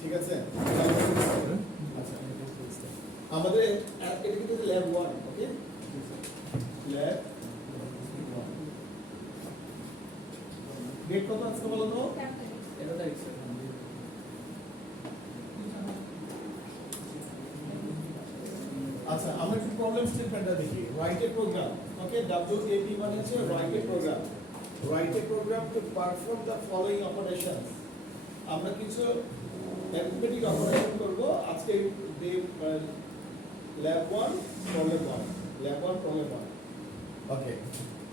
ঠিক আছে? আচ্ছা, আমাদের এটা কিন্তু ল্যাব 1, ওকে? ল্যাব 1 ডেট কত আজকে বলো তো? এটা তারিখ স্যার। আচ্ছা, আমরা একটু প্রবলেম স্টেটমেন্টটা দেখি। Write a program, okay? WAP মানে হচ্ছে write a program. Write a program to perform the following operations. আমরা কিছু অ্যারিথমেটিক অপারেশন করব আজকে lab 1 problem 1, lab 1 problem 1, okay?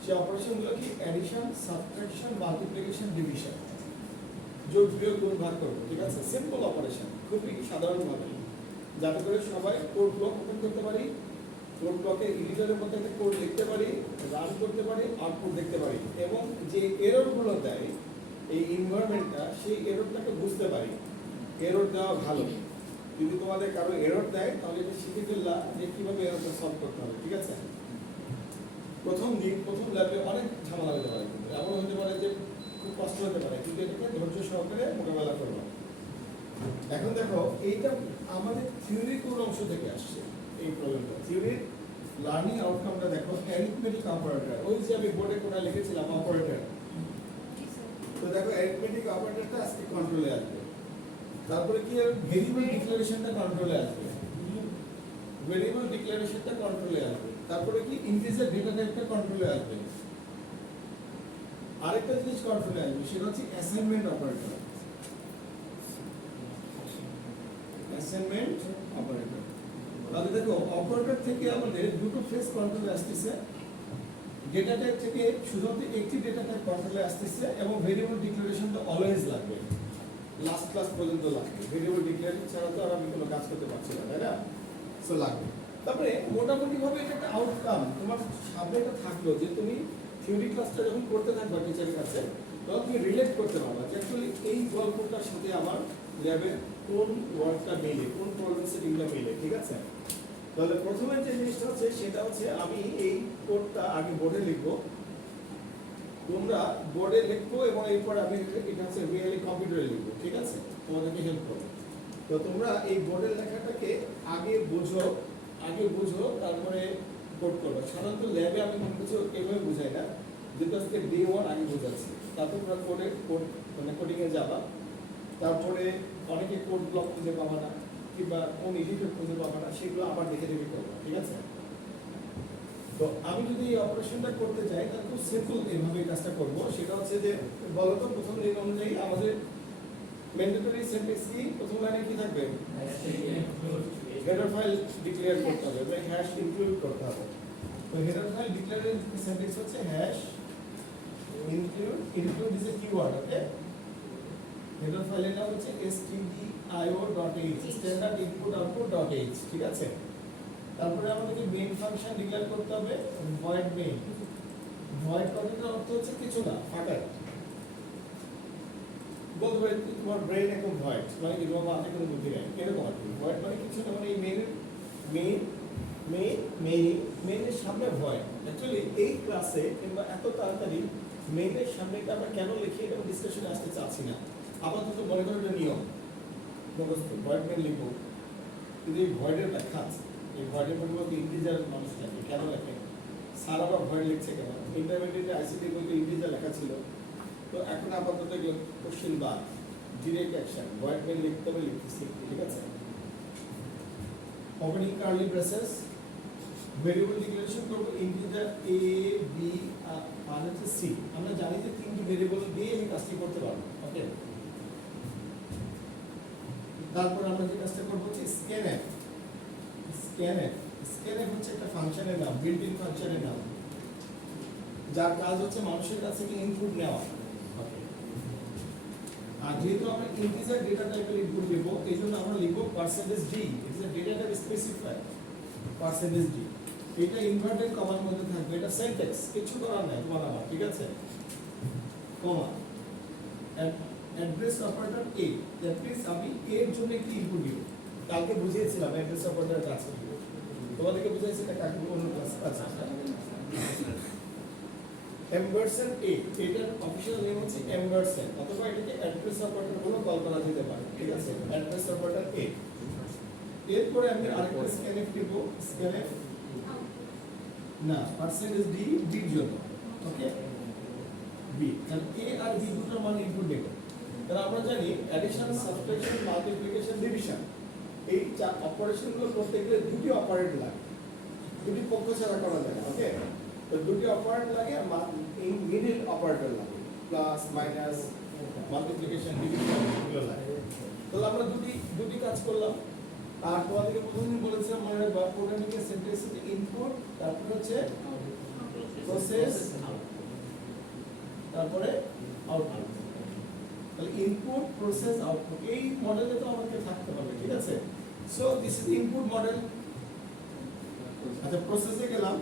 সেই অপারেশনগুলো কি? অ্যাডিশন, সাবট্রাকশন, মাল্টিপ্লিকেশন, ডিভিশন, যোগ বিয়োগ গুণ ভাগ করব, ঠিক আছে? সিম্পল অপারেশন, খুবই সাধারণ ভাবে, যাতে করে সবাই কোড ব্লক ওপেন করতে পারি, কোড ব্লকের এডিটরের মধ্যে একটা কোড লিখতে পারি, রান করতে পারি, আউটপুট দেখতে পারি, এবং যে এররগুলো দেয় এই এনভায়রনমেন্টটা, সেই এররটাকে বুঝতে পারি। এরর দেওয়া ভালো, যদি তোমাদের কারো এরর দেয় তাহলে এটা শিখে ফেললা যে কিভাবে এররটা সলভ করতে হবে, ঠিক আছে? প্রথম দিন প্রথম ল্যাবে অনেক ঝামেলা হতে পারে, কিন্তু এমন হতে পারে যে খুব কষ্ট হতে পারে, কিন্তু এটাকে ধৈর্য সহকারে মোকাবেলা করবো। এখন দেখো, এইটা আমাদের থিওরির কোন অংশ থেকে আসছে এই প্রবলেমটা? থিওরির লার্নিং আউটকামটা দেখো, অ্যারিথমেটিক অপারেটর, ওই যে আমি বোর্ডে কোনটা লিখেছিলাম অপারেটর। তো দেখো, অ্যারিথমেটিক অপারেটরটা আজকে কন্ট্রোলে আসবে। তারপরে কি ভেরিয়েবল ডিক্লারেশনটা কন্ট্রোলে আসবে, ভেরিয়েবল ডিক্লারেশনটা কন্ট্রোলে আসবে। তারপরে কি ইন্টিজার ডেটা টাইপটা কন্ট্রোলে আসবে। আরেকটা জিনিস কন্ট্রোলে আসবে, সেটা হচ্ছে অ্যাসাইনমেন্ট অপারেটর। Assignment operator. তাহলে দেখো, অপারেটর থেকে আমাদের দুটো ফেজ কন্ট্রোলে আসতেছে, ডেটা টাইপ থেকে শুধুমাত্র একটি ডেটা টাইপ কন্ট্রোলে আসতেছে, এবং ভেরিয়েবল ডিক্লারেশনটা অলওয়েজ লাগবে, লাস্ট ক্লাস পর্যন্ত লাগবে। ভেরিয়েবল ডিক্লারেশন ছাড়া তো আর আমি কোনো কাজ করতে পারছি না, তাই না? সো লাগবে। তারপরে মোটামুটি ভাবে এটা একটা আউটকাম তোমার সামনে এটা থাকলো, যে তুমি থিওরি ক্লাসটা যখন করতে থাকবা টিচারের কাছে, তখন তুমি রিলেট করতে পারবা যে অ্যাকচুয়ালি এই গল্পটার সাথে আমার ল্যাবের কোন ওয়ার্ডটা মিলে, কোন প্রবলেম সেটিংটা মিলে, ঠিক আছে? তাহলে প্রথমে যে জিনিসটা হচ্ছে সেটা হচ্ছে, আমি এই কোডটা আগে বোর্ডে লিখবো, তোমরা বোর্ডে লিখবো, এবং এরপর আমি এটা হচ্ছে রিয়েলি কম্পিউটারে লিখবো, ঠিক আছে? তোমাদেরকে হেল্প করবো। তো তোমরা এই বোর্ডের লেখাটাকে আগে বুঝো, তারপরে কোড করবে। সাধারণত ল্যাবে আমি কোনো কিছু এভাবে বুঝাই না, যেহেতু আজকে ডে 1 আগে বোঝাচ্ছি। তারপর তোমরা কোড মানে কোডিংয়ে যাবা, তারপরে অনেকে কোড ব্লক খুঁজে পাবা না, কিংবা কোন এডিটর খুঁজে পাবা না, সেগুলো আবার দেখে দেখে করবা, ঠিক আছে? তো আমি যদি এই অপারেশনটা করতে চাই, তাহলে খুব সিম্পল এইভাবে কাজটা করবো। সেটা হচ্ছে যে, বলতো প্রথম দিন অনুযায়ী আমাদের ম্যান্ডেটরি সেন্টেন্স কি? প্রথম লাইনে কি থাকবে? হেডার ফাইল ডিক্লেয়ার করতে হবে, মানে হ্যাশ ইনক্লুড করতে হবে। তো হেডার ফাইল ডিক্লেয়ারের সেন্টেন্স হচ্ছে hash include is a keyword, okay? Header ফাইলের নাম হচ্ছে stdio.h, স্ট্যান্ডার্ড ইনপুট আউটপুট.h, ঠিক আছে? তারপরে আমাদেরকে মেইন ফাংশন ডিক্লেয়ার করতে হবে, ভয়েড মেইন। ভয়েড কথাটার অর্থ হচ্ছে কিছু না, ফাঁকা। বলতে পারি তোমার ব্রেন এখন ভয়েড, মানে কি তোমার মাথায় কোনো বুদ্ধি নেই, এরকম আর কি। ভয়েড মানে কিছু না, মানে এই মেইনের সামনে ভয়েড। অ্যাকচুয়ালি এই ক্লাসে কিংবা এত তাড়াতাড়ি মেইনের সামনেটা আমরা কেন লিখি, এটা ডিসকাশনে আসতে চাচ্ছি না। আপাতত মনে করো এটা নিয়ম, মুখস্থ ভয়েড মেইন লিখবো, কিন্তু এই ভয়েডের ব্যাখ্যা আছে। এই ভয়েডের পরিবর্তে ইন্টিজার মানুষ লেখে, কেন লেখে? স্যার আবার ভয়েড লিখছে কেন? ইন্টারমিডিয়েটে আইসিটি বইতে ইন্টিজার লেখা ছিল, তো এখন আপাতত কোশ্চেন বাদ, ডিরেক্ট অ্যাকশন, ভয়েড মেইন লিখতে হবে, লিখতেছি, ঠিক আছে? Opening curly braces, variable declaration করব ইন্টিজার a b আর হচ্ছে c। আমরা জানি যে তিনটি ভেরিয়েবল দিয়ে এই কাজটি করতে পারবো, ওকে? তারপর আমরা যে কাজটা করব হচ্ছে scanf। scanf হচ্ছে একটা ফাংশনের নাম, বিল্ট ইন ফাংশনের নাম, যার কাজ হচ্ছে মানুষের কাছ থেকে ইনপুট নেওয়া, ওকে? আর যেহেতু আমরা ইন্টিজার ডেটা টাইপের ইনপুট দেব, এই জন্য আমরা লিখব %d, it is a data type specifier, %d। এটা ইনভার্টেড কমার মধ্যে থাকবে, এটা সিনট্যাক্স, কিছু করার নাই তোমার আমার, ঠিক আছে? Comma, address operator a, that means আমি a এর জন্য একটি ইনপুট দিব। কালকে বুঝিয়েছিলাম অ্যাড্রেস অপারেটর কাজ কি, তোমাদেরকে বুঝাইছি না কালকে অন্য ক্লাস। আচ্ছা, এম্বারসেন এ, এটার অফিশিয়াল নেম হচ্ছে এম্বারসেন, অথবা এটাকে অ্যাড্রেস অপারেটর বলে কল করা যেতে পারে, ঠিক আছে, অ্যাড্রেস অপারেটর এ। এরপরে আমি আরেকটা স্ক্যানএফ দিব, স্ক্যানএফ না পার্সেন্টেজ ডি বির জন্য, ওকে, বি, কারণ এ আর বি দুটোর মান ইনপুট দেব। তাহলে আমরা জানি অ্যাডিশন, সাবট্রাকশন, মাল্টিপ্লিকেশন, ডিভিশন, এই চার অপারেশনগুলো করতে গেলে দুটি অপারেট লাগে, দুটি পক্ষ ছাড়া করা যায় না, ওকে। তো দুটি অপারেট লাগে, এই মিডল অপারেটর লাগে, প্লাস মাইনাস, মাল্টিপ্লিকেশন, ডিভিশন এগুলো লাগে। তাহলে আমরা দুটি কাজ করলাম। আর তোমাদেরকে প্রথমদিন বলেছিলাম মনে রাখবা, প্রোগ্রামিং এর সিনট্যাক্স হচ্ছে ইনপুট, তারপরে হচ্ছে প্রসেস, তারপরে আউটপুট। তাহলে ইনপুট, প্রসেস, আউটপুট, এই মডেলে তো আমাদের থাকতে হবে, ঠিক আছে। So this is input model. আচ্ছা, প্রসেসে গেলাম,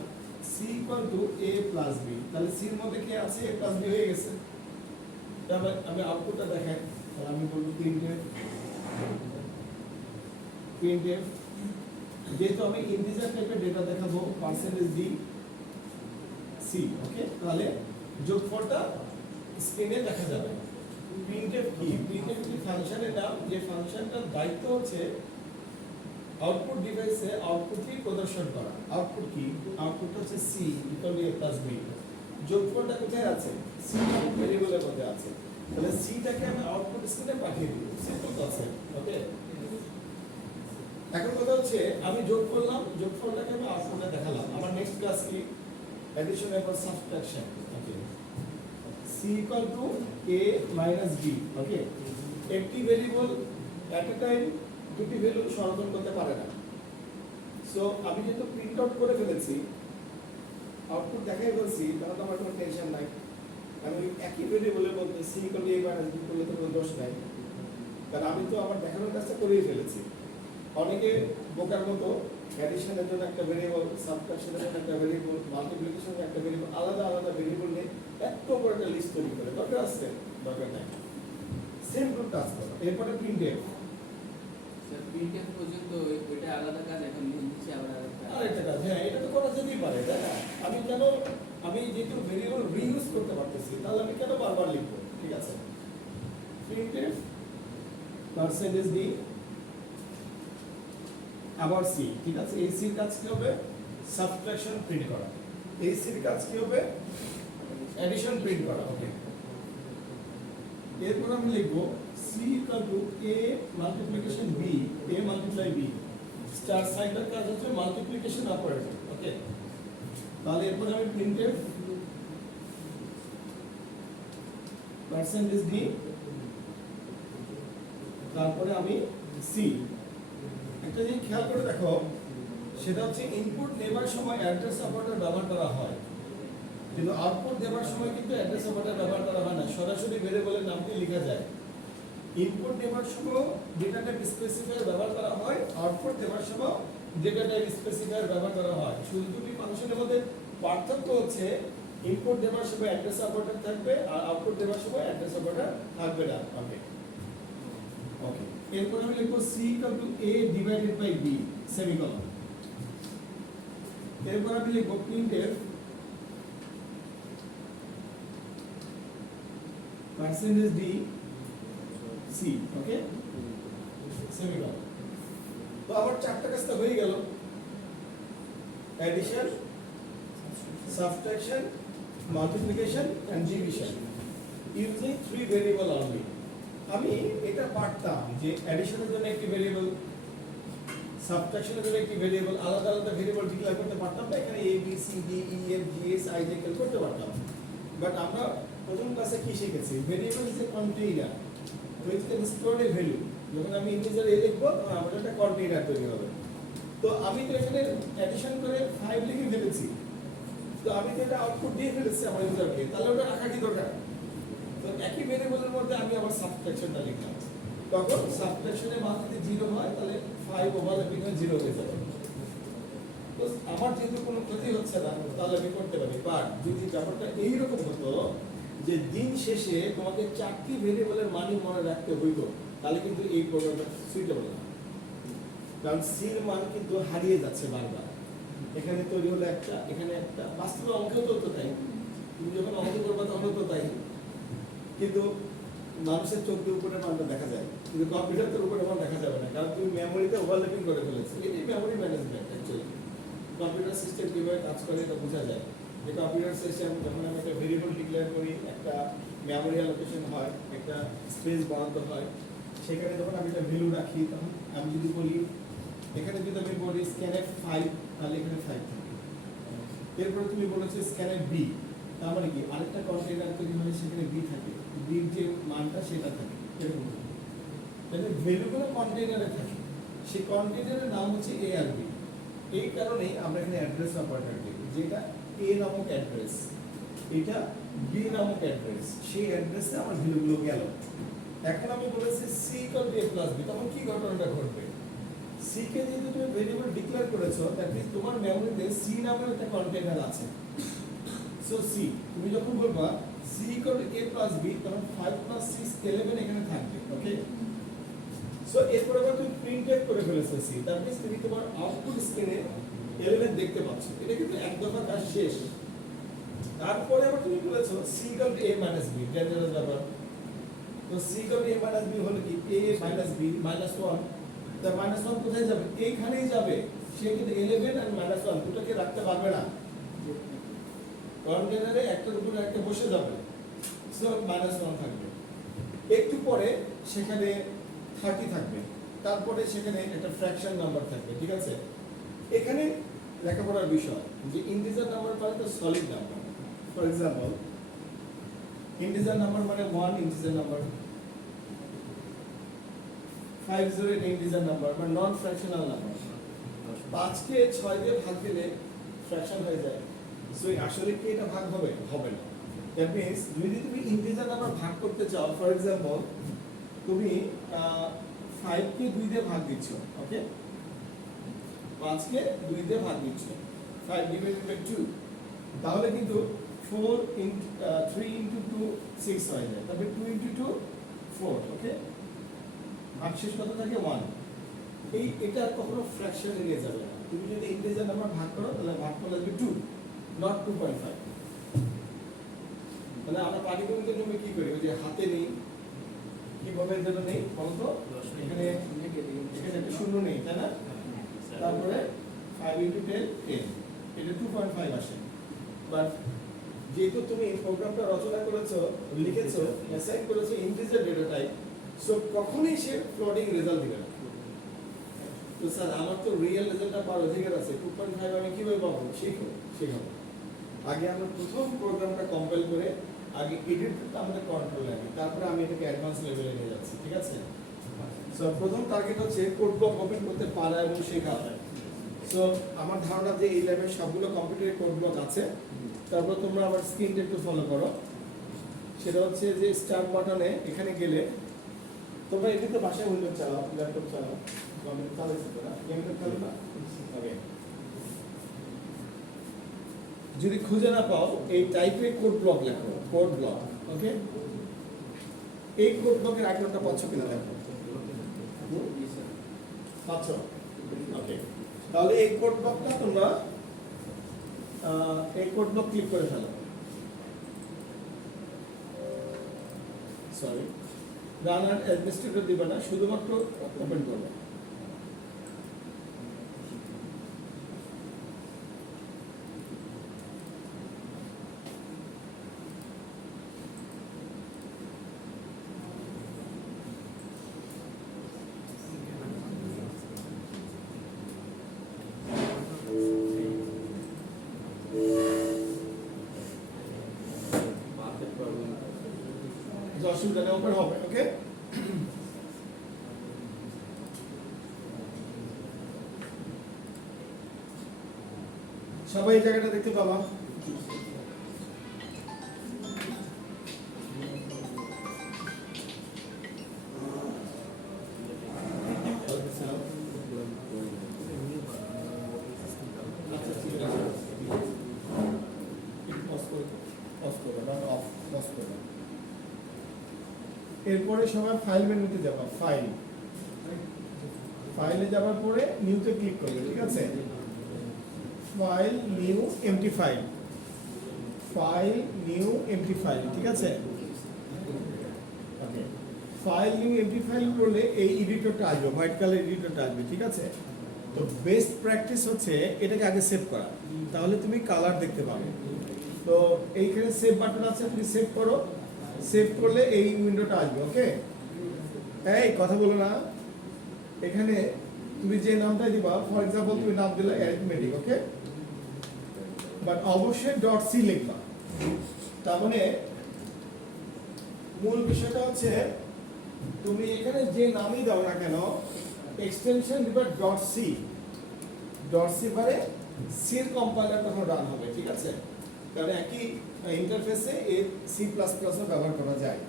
c equal to A plus b, তাহলে সি এর মধ্যে কি আছে, এ প্লাস বি হয়ে গেছে। তাহলে আমি আউটপুটটা দেখাই, তাহলে আমি বলবো প্রিন্টএফ, প্রিন্টএফ, যেহেতু আমি ইন্টিজার টাইপের ডেটা দেখাবো, পার্সেন্টেজ ডি সি, ওকে, তাহলে যোগফলটা স্ক্রিনে দেখা যাবে। প্রিন্টএফ কি, প্রিন্টএফ কি ফাংশনের নাম, যে ফাংশনটার দায়িত্ব হচ্ছে আউটপুট ডিভাইসে আউটপুটটি প্রদর্শন করা। আউটপুট কি, আউটপুট হচ্ছে C equal to A plus B. যোগফলটা কোথায় আছে, সি ভেরিয়েবলের মধ্যে আছে, তাহলে সিটাকে আমি আউটপুট স্ক্রিনে পাঠিয়ে দিব, সিম্পল কনসেপ্ট, ওকে। এখন কথা হচ্ছে আমি যোগ করলাম, যোগফলটাকে আমি আউটপুটে দেখালাম। আমার নেক্সট ক্লাস কি, অ্যাডিশন এবং subtraction, okay. C equal to A minus B, okay. একটি ভেরিয়েবল এট এ টাইম দুটি ভ্যালু সংরক্ষণ করতে পারে না। সো আমি যেহেতু প্রিন্ট আউট করে ফেলেছি, আউটপুট দেখাই বলছি, তাহলে তো আমার কোনো টেনশন নাই। আমি একই ভেরিয়েবলের মধ্যে c equal to A minus b করলে তো কোনো দোষ নাই, কারণ আমি তো আমার দেখানোর কাজটা করেই ফেলেছি। অনেকে বোকার মতো অ্যাডিশনের জন্য একটা ভেরিয়েবল, সাবট্রাকশনের জন্য একটা ভেরিয়েবল, মাল্টিপ্লিকেশনের একটা ভেরিয়েবল, আলাদা আলাদা ভেরিয়েবল নিয়ে এত বড় একটা লিস্ট তৈরি করে, দরকার আছে, দরকার নাই। সিম্পল কাজ করো। এরপরে প্রিন্টএফ, স্যার প্রিন্টএফ পর্যন্ত এটা আলাদা কাজ, এখন লিখছি আবার আলাদা কাজ। আরেকটা কাজ, হ্যাঁ, এটা তো করা যেতেই পারে, তাই না? আমি কেন, আমি যেহেতু ভেরিয়েবল রিইউজ করতে পারতেছি, তাহলে আমি কেন বারবার লিখবো, ঠিক আছে। প্রিন্টএফ পার্সেন্টেজ ডি আবার সি, ঠিক আছে। এই সির কাজ কি হবে, সাবট্রাকশন প্রিন্ট করা। এই সির কাজ কি হবে, অ্যাডিশন প্রিন্ট করা, ওকে। এরপর আমি লিখবো C equal to A multiplication B, A multiply B. Star সাইনটার কাজ হচ্ছে মাল্টিপ্লিকেশন অপারেটর, ওকে। তাহলে এরপর আমি প্রিন্টএফ পার্সেন্টেজ ডি, তারপরে আমি সি। একটা জিনিস খেয়াল করে দেখো, সেটা হচ্ছে ইনপুট নেবার সময় অ্যাড্রেস অপারেটর ব্যবহার করা হয়, কিন্তু আউটপুট দেবার সময় কিন্তু অ্যাড্রেস অপারেটর ব্যবহার করা হয় না, সরাসরি ভেরিয়েবলের নামটি লেখা যায়। ইনপুট দেবার সময় ডেটা টাইপ স্পেসিফায়ার ব্যবহার করা হয়, আউটপুট দেবার সময় ডেটা টাইপ স্পেসিফায়ার ব্যবহার করা হয়। শুধু দুটি ফাংশনের মধ্যে পার্থক্য হচ্ছে ইনপুট দেবার সময় অ্যাড্রেস অপারেটর থাকবে আর আউটপুট দেবার সময় অ্যাড্রেস অপারেটর থাকবে না, ওকে। ওকে, এরপর আমি লিখব c equal to a divided by b, semicolon. এরপর আমি লিখব printf percentage d c, okay, semicolon. তো আমার চারটা কাজটা হয়ে গেল, addition, subtraction, multiplication and division using 3 variable only. আমি এটা পারতাম যে অ্যাডিশনের জন্য একটি ভেরিয়েবল, সাবট্রাকশনের জন্য একটি ভেরিয়েবল, আলাদা আলাদা ভেরিয়েবল ডিক্লেয়ার করতে পারতাম না, এখানে A B C D E F G H I J K করতে পারতাম। বাট আমরা প্রথম ক্লাসে কি শিখেছি, variable is a container with a stored value. যখন আমি ইন্টিজার এ লিখবো, আমার একটা কন্টেইনার তৈরি হবে। তো আমি তো এখানে অ্যাডিশন করে 5 লিখে ফেলেছি, তো আমি তো এটা আউটপুট দিয়ে ফেলেছি আমার ইউজারকে, তাহলে ওটা রাখা কি দরকার? তো একই ভেরিয়েবলের মধ্যে আমি আবার সাবট্রাকশনটা লিখলাম, তখন সাবট্রাকশনের মান যদি 0 হয় তাহলে 5 ওভারল্যাপিং হয়ে 0 হয়ে যাবে। তো আমার যেহেতু কোনো ক্ষতি হচ্ছে না, তাহলে আমি করতে পারি। বাট যদি ব্যাপারটা এইরকম হতো যে দিন শেষে তোমাকে 4টি ভেরিয়েবলের মানই মনে রাখতে হইতো, তাহলে কিন্তু এই প্রোগ্রামটা সুইটেবল না, কারণ সির মান কিন্তু হারিয়ে যাচ্ছে বারবার। এখানে তৈরি হলো একটা, এখানে একটা, বাস্তবে অঙ্কেও তো তাই। তুমি যখন অঙ্ক করবা তখন তো তাই, কিন্তু মানুষের চোখ দিয়ে উপরে মানটা দেখা যায়, কিন্তু কম্পিউটার তো উপরে মান দেখা যাবে না, কারণ তুমি মেমোরিতে ওভারল্যাপিং করে ফেলেছো। এটাই memory management actually. Computer system কিভাবে কাজ করে এটা বোঝা যায়। যে কম্পিউটার সিস্টেম যখন আমি একটা ভেরিয়েবল ডিক্লেয়ার করি, একটা মেমোরি অ্যালোকেশন হয়, একটা স্পেস বরাদ্দ হয়, সেখানে যখন আমি একটা ভ্যালু রাখি, তখন আমি যদি বলি এখানে যদি আমি বলি স্ক্যানে 5, তাহলে এখানে 5 থাকে। এরপরে তুমি বলেছো স্ক্যানে বি, তার মানে কি আরেকটা কন্টেইনার তৈরি হলে সেখানে বি থাকে, বির যে মানটা সেটা থাকে, এরকম। তাহলে ভ্যালুগুলো কন্টেইনারে থাকে, সেই কন্টেইনারের নাম হচ্ছে এ আর বি। এই কারণেই আমরা এখানে অ্যাড্রেস অপারেটর দিই, যেটা এ নামক অ্যাড্রেস, এটা বি নামক অ্যাড্রেস, সেই অ্যাড্রেসে আমার ভ্যালুগুলো গেল। এখন আমি বলেছি C equal to A plus B, তখন কি ঘটনাটা ঘটবে? সি কে যেহেতু তুমি ভেরিয়েবল ডিক্লেয়ার করেছো, দ্যাট মিন্স তোমার মেমোরিতে সি নামের একটা কন্টেইনার আছে। সো সি তুমি যখন বলবা c equal to A plus B, তখন 5 প্লাস 6 11 এখানে থাকবে। ওকে, সো এরপর আবার তুমি প্রিন্টএফ করে ফেলেছো সি, দ্যাট মিন্স তুমি তোমার আউটপুট স্ক্রিনে 11 দেখতে পাচ্ছ। এটা কিন্তু এক দফা কাজ শেষ। তারপরে আবার তুমি বলেছো c equal to A minus b, dangerous ব্যাপার। তো c equal to A minus b হলো কি এ মাইনাস বি মাইনাস 1। তার মাইনাস 1 কোথায় যাবে? এইখানেই যাবে। সে কিন্তু 11 আর মাইনাস 1 দুটোকে রাখতে পারবে না, কন্টেইনারে একটার উপরে একটা বসে যাবে। সো মাইনাস 1 থাকবে। একটু পরে সেখানে 30 থাকবে, তারপরে সেখানে একটা ফ্র্যাকশন নাম্বার থাকবে। ঠিক আছে, এখানে লেখাপড়ার বিষয় যে ইন্টিজার নাম্বার মানে তো solid number. For example, integer number মানে 1 ইন্টিজার নাম্বার, 50 এটা ইন্টিজার নাম্বার মানে নন ফ্র্যাকশনাল নাম্বার। 5 কে 6 দিয়ে ভাগ দিলে ফ্র্যাকশন হয়ে যায়। সো আসলে কি এটা ভাগ হবে? হবে না। দ্যাট মিন্স যদি তুমি ইন্টিজার নাম্বার ভাগ করতে চাও, ফর এক্সাম্পল তুমি 5 কে 2 দিয়ে ভাগ দিচ্ছ, ওকে, 5 কে 2 দিয়ে ভাগ দিচ্ছ, 5 ডিভাইডেড বাই 2, তাহলে কিন্তু 3 into 2 6 হয়ে যায়, তারপরে 2 into 2 4। ওকে, ভাগশেষ কত থাকে? 1। এটা কখনো ফ্র্যাকশনে নিয়ে যাবে না। তুমি যদি ইন্টিজার নাম্বার ভাগ করো, তাহলে ভাগ করলে আসবে 2, নট 2.5। মানে আমরা পাটিগণিতের জন্য কি করি? ওই যে হাতে নেই, কিভাবে যেন নেই বলতো, এখানে একটা শূন্য নেই, তাই না? তারপরে 5 into 10 10, এটা 2.5 আসে। বাট যেহেতু তুমি প্রোগ্রামটা রচনা করেছো, লিখেছো, অ্যাসাইন করেছো ইন্টিজার ডেটা টাইপ, সো কখনোই সে ফ্লোটিং রেজাল্ট দিবে না। তো স্যার আমার তো রিয়েল রেজাল্টটা পাওয়ার অধিকার আছে, 2.5 আমি কিভাবে পাবো? শিখাবো। আগে আমরা প্রথম প্রোগ্রামটা কম্পাইল করে আগে এডিটটা আমাদের কন্ট্রোলে আনি, তারপরে আমি এটাকে অ্যাডভান্স লেভেলে নিয়ে যাচ্ছি। ঠিক আছে, সো প্রথম টার্গেট হচ্ছে কোড ব্লক ওপেন করতে পারা এবং শেখা। সো আমার ধারণা যে এই ল্যাবে সবগুলো কম্পিউটারে কোড ব্লক আছে। তারপর তোমরা আবার স্ক্রিনটা একটু ফলো করো। সেটা হচ্ছে যে স্টার্ট বাটনে এখানে গেলে তোমরা এটিতে বাসায় উইন্ডোজ চালাও, ল্যাপটপ চালাও, কম্পিউটার চালাইছো তোমরা, কম্পিউটার চালাও না? ওকে, যদি খুঁজে না পাও এই টাইপে কোড ব্লক লেখো, কোড ব্লক। ওকে, এই কোড ব্লকের আইকনটা পাচ্ছ কিনা দেখো, পাচ্ছ? ওকে, তাহলে এই কোড ব্লকটা তোমরা এই কোড ব্লক ক্লিক করে ফেলো। সরি, রান আর অ্যাডমিনিস্ট্রেটর দিবে না, শুধুমাত্র ওপেন করবে। অসুবিধা নেই, ওপেন হবে। ওকে, সবাই এই জায়গাটা দেখতে পাবা। এরপরে সবাই ফাইল মেনুতে যাবা, ফাইলে যাওয়ার পরে নিউতে ক্লিক করবে। ঠিক আছে, file, new, empty file. File new empty file, ঠিক আছে? Okay, file new empty file করলে এই এডিটরটা আসবে, হোয়াইট কালার এডিটরটা আসবে, ঠিক আছে? তো বেস্ট প্র্যাকটিস হচ্ছে এটাকে আগে সেভ করা, তাহলে তুমি কালার দেখতে পাবে। তো এইখানে সেভ বাটন আছে, তুমি সেভ করো, সেভ করলে এই উইন্ডোটা আসবে। ওকে, এই কথা বলো না, এখানে তুমি যে নামটা দিবা, ফর এক্সাম্পল তুমি নাম দিলে অ্যারিথমেটিক, ওকে, বাট অবশ্যই ডট সি লিখবা। তার মানে মূল বিষয়টা হচ্ছে তুমি এখানে যে নামই দাও না কেন, এক্সটেনশন দিবা ডট সি, ডট সি পারে সির কম্পাইলার তখন রান হবে, ঠিক আছে? কারণ একই ইন্টারফেসে এর সি প্লাস প্লাসও ব্যবহার করা যায়।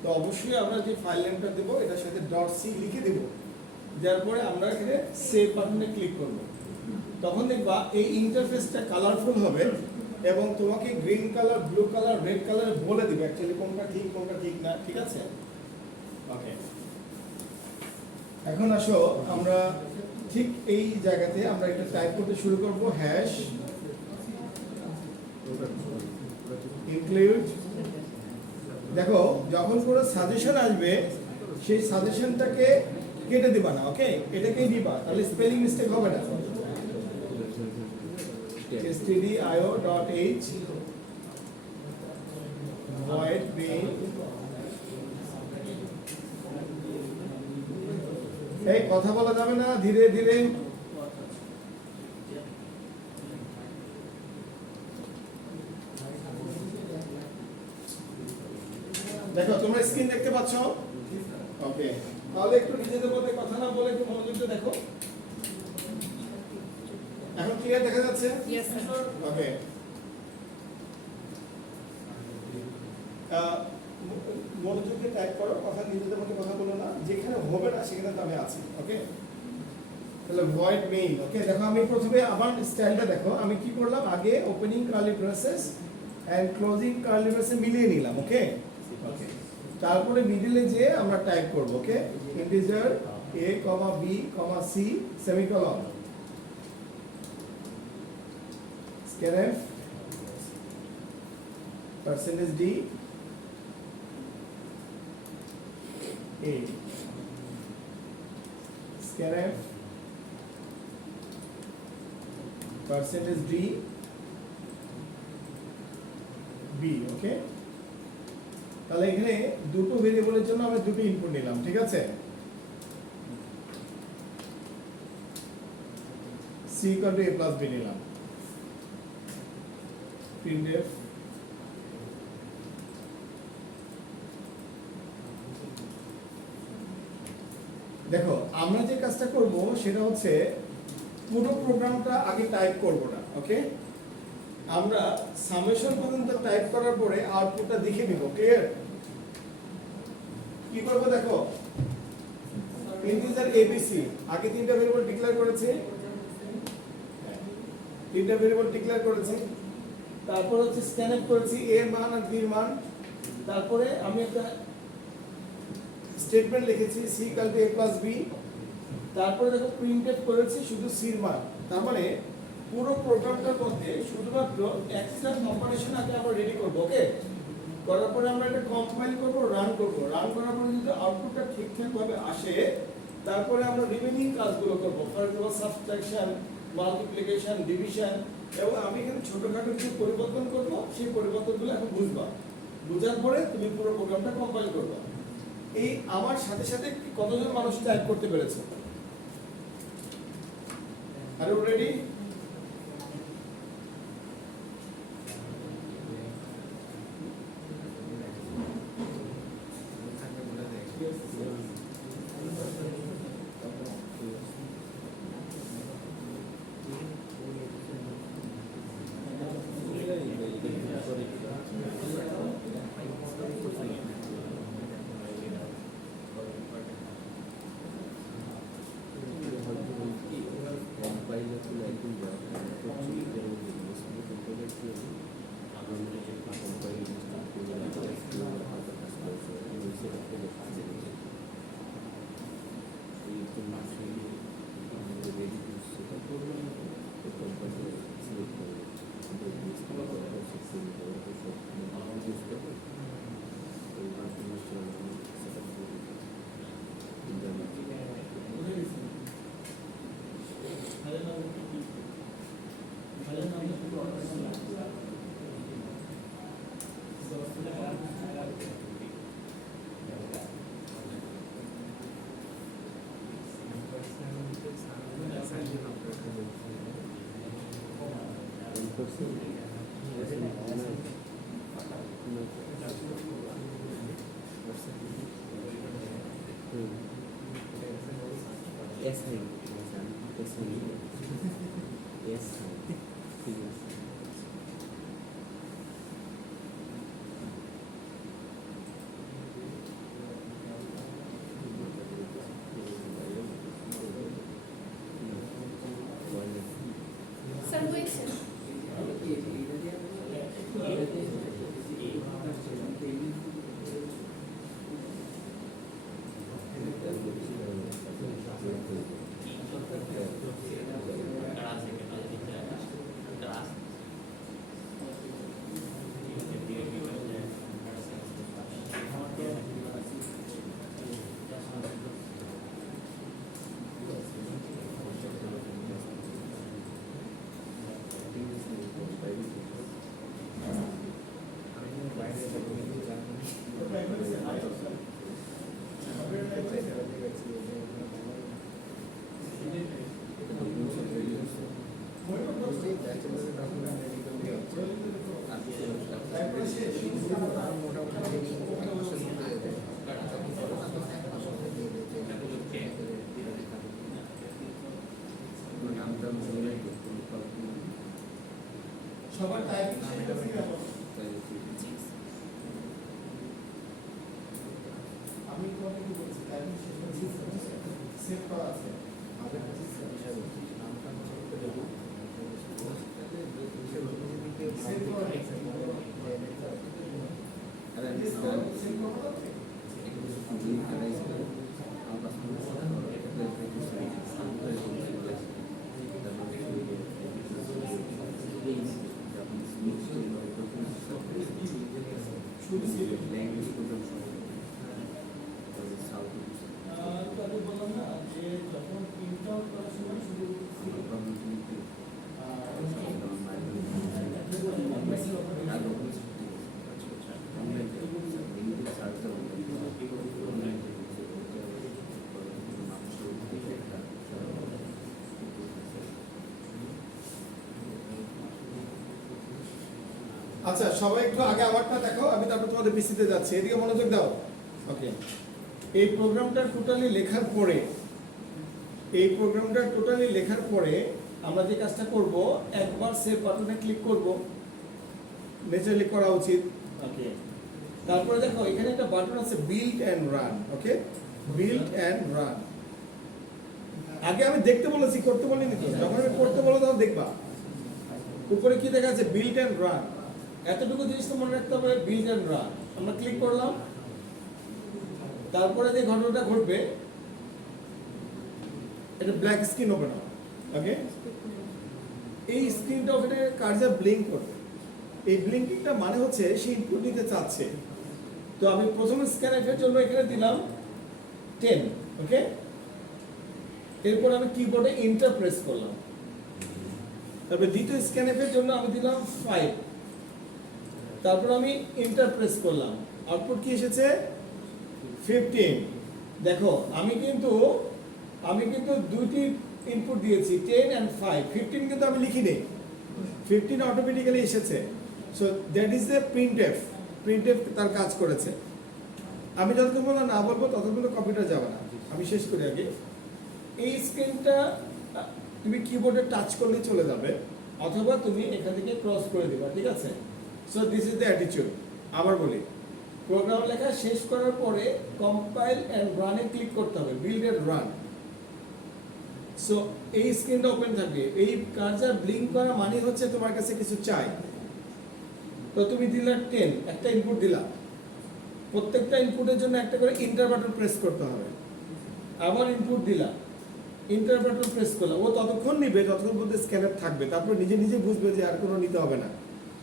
তো অবশ্যই আমরা যে ফাইল নেমটা দেবো এটার সাথে ডট সি লিখে দেবো, যার পরে আমরা এখানে সেভ বাটনে ক্লিক করব। তখন দেখবা এই ইন্টারফেসটা কালারফুল হবে এবং তোমাকে green colour, blue colour, red colour বলে দিবে অ্যাকচুয়ালি কোনটা ঠিক কোনটা ঠিক না, ঠিক আছে? ওকে, এখন আসো আমরা ঠিক এই জায়গাতে আমরা একটা টাইপ করতে শুরু করব, হ্যাশ ইনক্লুড। দেখো যখন কোনো সাজেশন আসবে সেই সাজেশনটাকে কেটে দিবা না, ওকে, এটাকেই দিবা, তাহলে স্পেলিং মিস্টেক হবে না। stdio.h void main, এই কথা বলা যাবে না, ধীরে ধীরে। দেখো তোমরা স্ক্রিন দেখতে পাচ্ছ? ওকে, তাহলে একটু নিজেদের মধ্যে কথা না বলে একটু মনোযোগ দিয়ে দেখো। এখন ক্লিয়ার দেখা যাচ্ছে? Yes, sir. ওকে, মনোযোগ দিয়ে টাইপ করো, কথা নিজেদের মধ্যে কথা বলো না, যেখানে হবে না সেখানে তো আমি আছি। ওকে, তাহলে ভয়েড মেইন। ওকে, দেখো আমি প্রথমে আমার স্টাইলটা দেখো, আমি কি করলাম, আগে opening curly braces and closing curly braces মিলিয়ে নিলাম। ওকে, ওকে, তারপরে মিডলে যে আমরা টাইপ করব, okay, integer a, b, c semicolon, scanf %d a, scanf %d b। Okay, তাহলে এখানে দুটো ভেরিয়েবলের জন্য আমরা দুটো ইনপুট নিলাম, ঠিক আছে? c = a + b নিলাম, printf দেখো আমরা যে কাজটা করব সেটা হচ্ছে পুরো প্রোগ্রামটা আগে টাইপ করব না। ওকে, আমরা সামেশন পর্যন্ত টাইপ করার পরে আউটপুটটা দেখে নিব। ক্লিয়ার? কি করব দেখো, ইন্টিজার এবিসি আগে তিনটা ভেরিয়েবল ডিক্লেয়ার করেছে, তিনটা ভেরিয়েবল ডিক্লেয়ার করেছে, তারপর হচ্ছে স্ক্যানফ করেছি a এর মান আর b এর মান, তারপরে আমি একটা স্টেটমেন্ট লিখেছি c = a + b, তারপরে দেখো প্রিন্টফ করেছি শুধু c এর মান। তার মানে পুরো প্রোগ্রামটার মধ্যে শুধুমাত্র একটা অপারেশন আগে আমরা রেডি করব। ওকে, করার পরে আমরা এটা কম্পাইল করব, রান করব, রান করার পরে যদি আউটপুটটা ঠিকঠাক ভাবে আসে তারপরে আমরা রিমেইনিং কাজগুলো করব, for example subtraction, multiplication, division, এবং আমি এখানে ছোটখাটো কিছু পরিবর্তন করব, সেই পরিবর্তনগুলো এখন বুঝবা, বুঝার পরে তুমি পুরো প্রোগ্রামটা কম্পাইল করবে। এই আমার সাথে সাথে কতজন মানুষ টাইপ করতে পেরেছে? Are you ready? স্যার হয়েছে সবার টাইপিং আমি তোমাকে কি বলছি টাইপিং সেভ করা আছে সেভ করা আছে সেভ করা আছে তাদের বললাম না যে যখন প্রিন্ট আউট করার সময় শুধু আচ্ছা সবাই একটু আগে আমারটা দেখো আমি তারপর তোমাদের পিসিতে যাচ্ছি এদিকে মনোযোগ দাও ওকে এই প্রোগ্রামটা টোটালি লেখার পরে আমরা যে কাজটা করব একবার সেভ বাটনে ক্লিক করব ন্যাচারালি করা উচিত ওকে তারপরে দেখো এখানে একটা বাটন আছে build and run okay build and run আগে আমি দেখতে বলেছি করতে বলিনি তো যখন আমি করতে বলো তখন দেখবা উপরে কি দেখা আছে বিল্ড এন্ড রান এতটুকু জিনিস তো মনে রাখতে হবে বিল্ড এন্ড রান আমরা ক্লিক করলাম তারপরে যে ঘটনাটা ঘটবে এটা ব্ল্যাক স্ক্রিন ওপেন হবে ওকে এই স্ক্রিনটা ওখানে কার্সার ব্লিঙ্ক করবে এই ব্লিঙ্কিংটা মানে হচ্ছে সে ইনপুট নিতে চাচ্ছে তো আমি প্রথমে স্ক্যানএফের জন্য এখানে দিলাম 10 ওকে এরপর আমি কিবোর্ডে এন্টার প্রেস করলাম তারপর দ্বিতীয় স্ক্যানএফের জন্য আমি দিলাম 5 তারপর আমি এন্টার প্রেস করলাম আউটপুট কি এসেছে 15 দেখো আমি কিন্তু দুইটি ইনপুট দিয়েছি 10 and 5 15 কিন্তু আমি লিখিনি 15 অটোমেটিক্যালি এসেছে so that is the printf তার কাজ করেছে আমি যতক্ষণ পর্যন্ত না বলবো ততক্ষণ পর্যন্ত কম্পিউটার যাবে না আমি শেষ করি আগে এই স্ক্রিনটা তুমি কিবোর্ডে টাচ করলেই চলে যাবে অথবা তুমি এখান থেকে ক্রস করে দিবা ঠিক আছে so this is the attitude আবার বলি প্রোগ্রাম লেখা শেষ করার পরে কম্পাইল এন্ড রানে ক্লিক করতে হবে বিল্ড এন্ড রান সো এই স্ক্রিনটা ওপেন থাকবে এই কার্সার ব্লিঙ্ক করা মানে হচ্ছে তোমার কাছে কিছু চাই তো তুমি দিলা 10 একটা ইনপুট দিলা প্রত্যেকটা ইনপুটের জন্য একটা করে এন্টার বাটন প্রেস করতে হবে আবার ইনপুট দিলা এন্টার বাটন প্রেস করলা ও ততক্ষণ নিবে যতক্ষণ পর্যন্ত স্ক্যানার থাকবে তারপর নিজে নিজে বুঝবে যে আর কোনো নিতে হবে না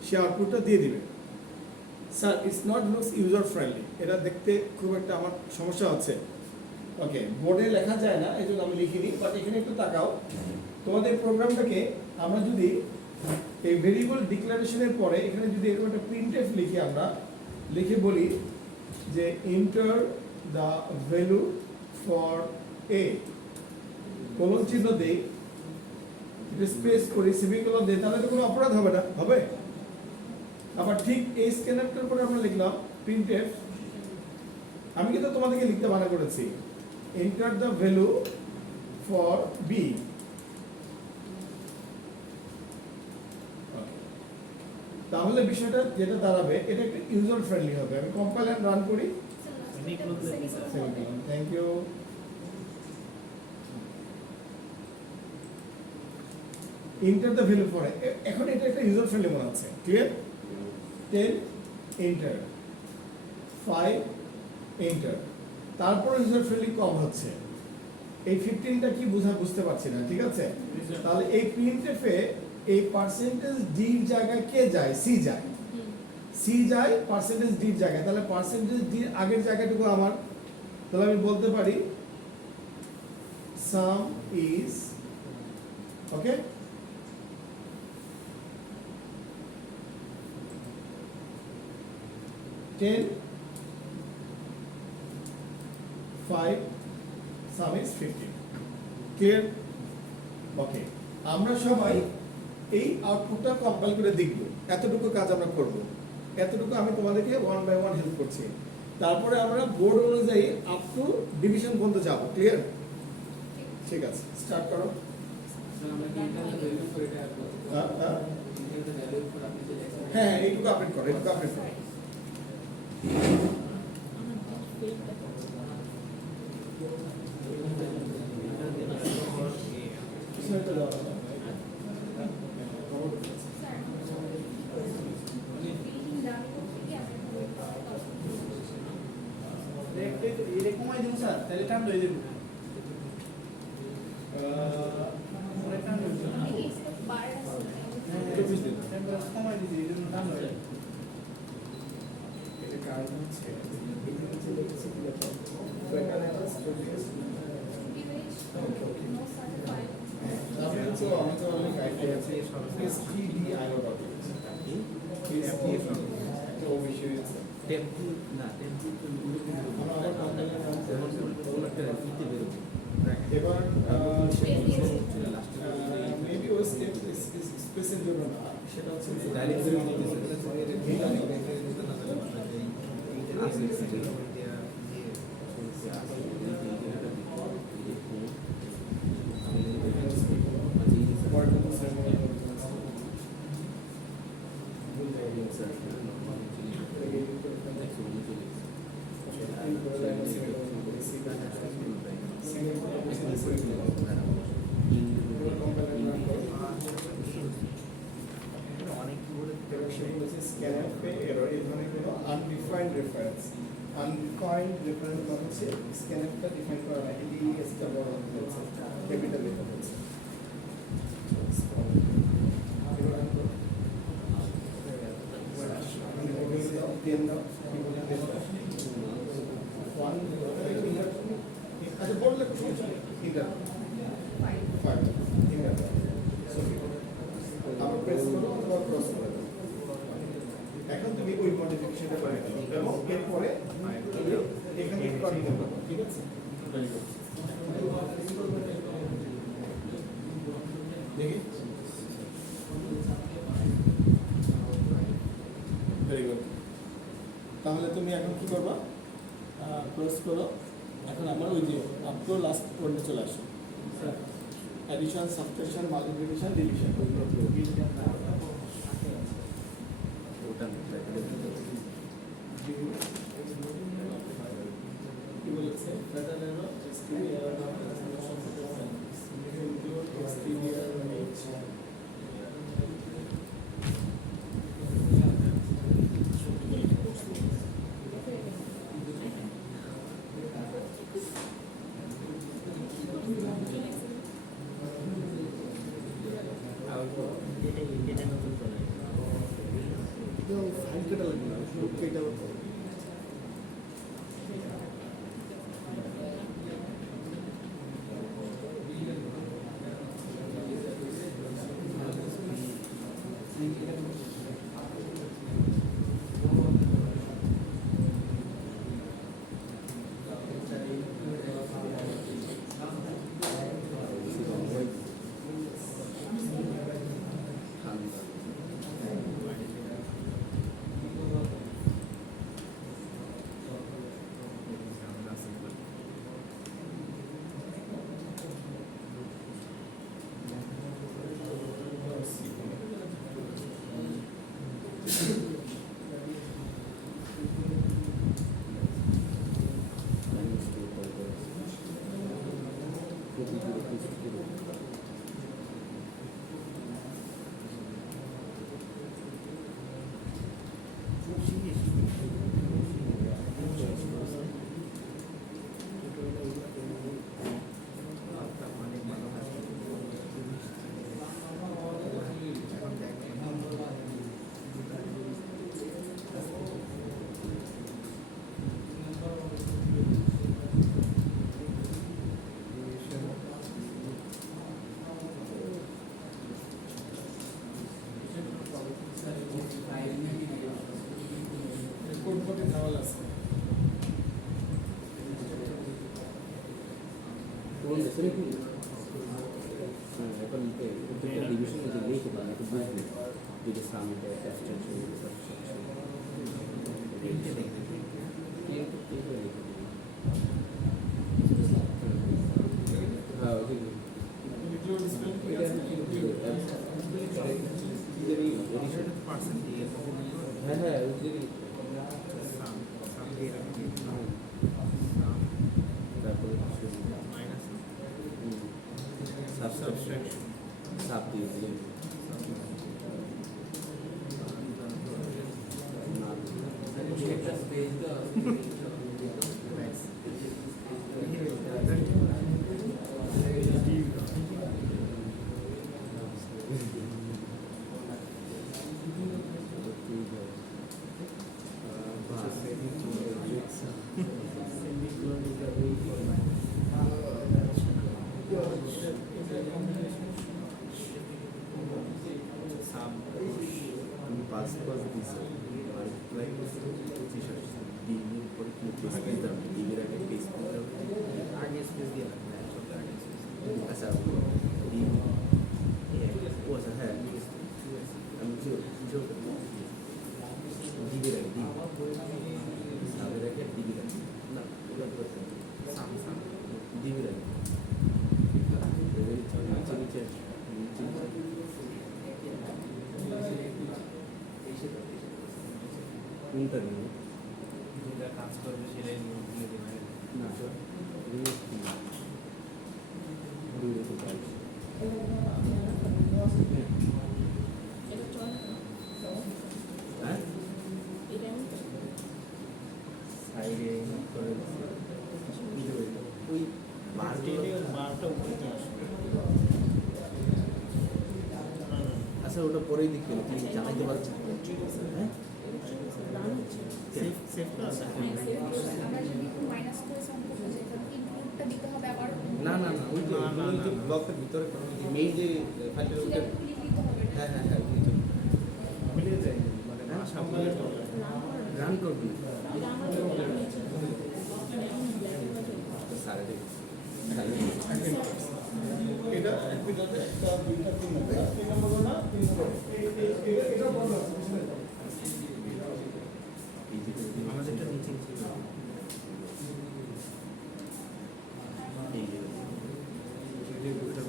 সে আউটপুটটা দিয়ে দিবে sir it's not looks user friendly এটা দেখতে খুব একটা আমার সমস্যা হচ্ছে ওকে বোর্ডে লেখা যায় না এজন্য আমি লিখিনি বাট এখানে একটু তাকাও তোমাদের প্রোগ্রামটাকে আমরা যদি এই ভেরিয়েবল ডিক্লারেশনের পরে এখানে যদি এরকম একটা প্রিন্টএফ লিখি আমরা লিখে বলি যে enter the value for a colon চিহ্ন দেই স্পেস করি সেমিকোলন দিই তাহলে তো কোনো অপরাধ হবে না, হবে? আবার ঠিক এই স্ক্যানারটার পরে আমরা লিখলাম প্রিন্টএফ, আমি কিন্তু তোমাদেরকে লিখতে মানা করেছি enter the value for b. তাহলে বিষয়টা যেটা দাঁড়াবে এটা একটা ইউজার ফ্রেন্ডলি হবে। আমি কম্পাইল এন্ড রান করি, thank you. Enter the value for, এখন এটা একটা ইউজার ফ্রেন্ডলি মনে হচ্ছে, ক্লিয়ার? 10 এন্টার, 5 এন্টার, তারপর ইউজার ফ্রেন্ডলি কম হচ্ছে। এই 15টা কি বুঝতে পারছি না, ঠিক আছে? তাহলে এই প্রিন্টএফে এই পার্সেন্টেজ ডি এর জায়গায় কে যায়? সি যায়, সি যায় পার্সেন্টেজ ডি এর জায়গায়। তাহলে পার্সেন্টেজ ডি এর আগের জায়গাটুকু আমার, তাহলে আমি বলতে পারি সাম is, okay, ten 5 sum is 15, clear? ওকে, আমরা সবাই এই আউটপুটটা কম্পাইল করে দেখব, এতটুকু কাজ আমরা করব, এতটুকু আমি তোমাদেরকে 1 বাই 1 হেল্প করছি। তারপরে আমরা বোর্ড অনুযায়ী আপ টু ডিভিশন পর্যন্ত যাব, ক্লিয়ার? ঠিক আছে, স্টার্ট করো। আমরা কি এটা ভ্যালু ফর এটা এটা ভ্যালু ফর আপনি যে লেখা হ্যাঁ, এইটুকু আপডেট করো, এইটুকু আপডেট করো। বিষয়টা দাও। এটা কমাই দিব স্যার, তাহলে টান লই দেব। পরে টান লই দেব। টেম্পারেচার কমাই দিছি, এই জন্য টান লই। এটা কারণ হচ্ছে এটা হচ্ছে লিখছি কি ব্যাপার, তো এখানে আমি তো অনেক গাইড আছে stdio.io একটা অবশ্যই আছে। এবার মেবি ওই স্পেসের জন্য না, সেটা হচ্ছে undefined reference হচ্ছে স্ক্যানারটা ডিফাইন করা হয়, এটি এসটা বড় হতে হচ্ছে, ক্যাপিটাল লেখা হচ্ছে। আচ্ছা, বললে আবার প্রেস করো অথবা ক্রস করে দাও। এখন তুমি ওই মডিফিকেশনটা করে দাও এবং এরপরে তুমি এখান থেকে কন্টিনিউ করো, ঠিক আছে? দেখি, ভেরি গুড। তাহলে তুমি এখন কি করবা? ক্রস করো। এখন আমার ওই যে আপ টু লাস্ট পয়েন্টে চলে আসো, অ্যাডিশন, সাবট্রাকশন, মাল্টিপ্লিকেশন, ডিভিশন। কি বলেছে? প্যাটার্ন এরর, এসটিডি এরর নামে এসটিডি এরর ফাইল কেটে লাগবে না, শুধু কেটে কোড কোডে ঝামেলা আছে। কোন দেশের কি এখন প্রত্যেকটা ডিভিশন যে লিখে দেন একটু বুঝবে যেটা সামনে এক্সটেনশন সাবসেকশন এইটা দেখতে এইটা লিখে হ্যাঁ ওই ভিডিও ডিসপ্লে কি আছে? হ্যাঁ হ্যাঁ ওই যে তারপরে সাবস্ট্রাকশন সাব দিয়ে দিয়ে একটা স্পেস দাও আমি পাস দিয়েছি মাল্টিপ্লাই পঁচিশ আসছে ডিমের উপরে কি পেস দিতাম ডিমের আগে পেস দিতাম আগে স্পেস দিয়ে আচ্ছা ডিম ও আচ্ছা হ্যাঁ আমি ডিমের আগে ডিম সাবের আগে ডিমের আগে না ডিমের আগে নিচে নিচে কোনটা নিয়ে যেটা কাজ করবে সেটাই নিয়ে দেবে না রিলেট পাইছি এটা চল হ্যাঁ এটা আমি সাইডে করে ওই বারটা উপরে নিয়ে আসো। আচ্ছা ওটা পরেই দেখতে হবে তুমি জানাইতে পারছো হ্যাঁ রান হচ্ছে সেফটা আছে। হ্যাঁ সেভ করছি আমরা যদি একটু মাইনাস করে সাম করতে চাই তাহলে ইনপুটটা দিতে হবে আবার না না না ওই যে ওই যে ব্লকের ভিতরে মেইন যে ফাইলটার সেটা ভিতরে খুলে দিতে হবে হ্যাঁ হ্যাঁ হ্যাঁ ওই যে খুলে যায় মানে হ্যাঁ, ভাষা খুলে যায়। রান করবি এটা আমার সারে এটা এক মিনিটে একটা দুইটা তিন নম্বর তিন নম্বর না তিন নম্বর এটা বন্ধ আছে বুঝলেন? আমাদেরটা নিচে ছিল এই যে এই যে দুটো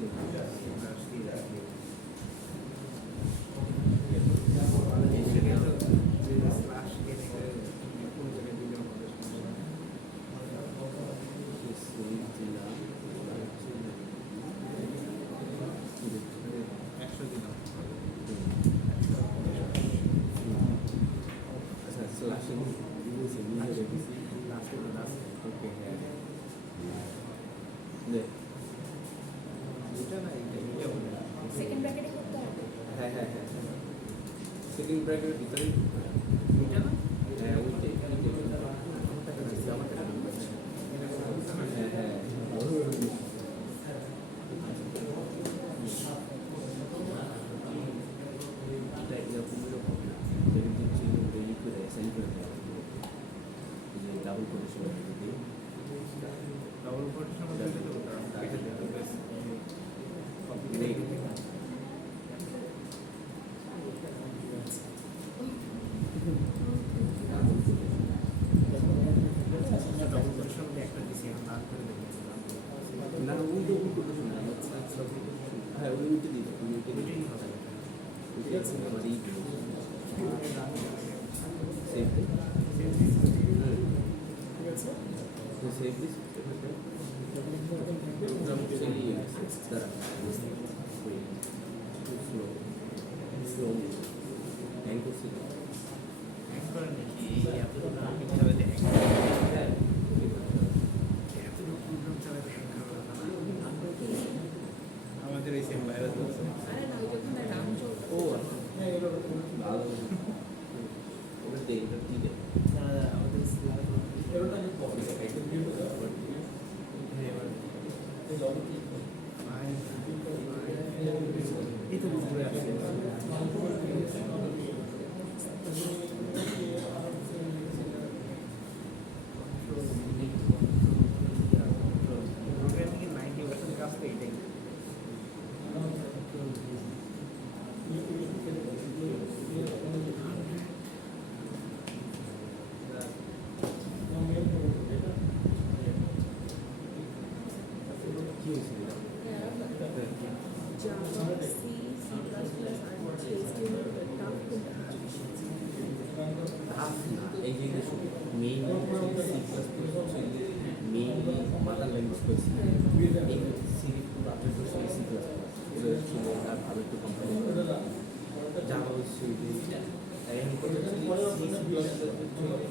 সেকেন্ড ব্র্যাকেটে করতে হবে হ্যাঁ হ্যাঁ হ্যাঁ সেকেন্ড ব্র্যাকেটের ভিতরেই এটা না হ্যাঁ ওইটাই আমার টাকা হ্যাঁ হ্যাঁ এটা এরকম এরকম হবে না যেদিন ছিল রেডি করে সেন্ড করে দেওয়া এই যে ডাবল কোটেশন দিয়ে ডাবল কোটেশন মধ্যে তো এটা দেখো বেশ রেড ডাবল কোটেশন মধ্যে একটা দিছি এখন তার করে দেবো না উল্টো কোটেশন না হ্যাঁ ওই উল্টে দিই উল্টে দিই এটাই হবে ঠিক আছে আমার এই সেভ ঠিক আছে? সেভ দিস প্রোগ্রাম সেই এই তো উপরে আসছে প্রোগ্রামিং এর 90% কাজ তো এটাই কি হয়েছে Java, C, C++, and HTML were tough to এই যে মেইন মেইন মাদার ল্যাঙ্গুয়েজ করেছি এই সিরিজ পুরো আপডেট করছি সি প্লাস প্লাস এটা ছিল আর ভালো একটু কোম্পানি জাভা হচ্ছে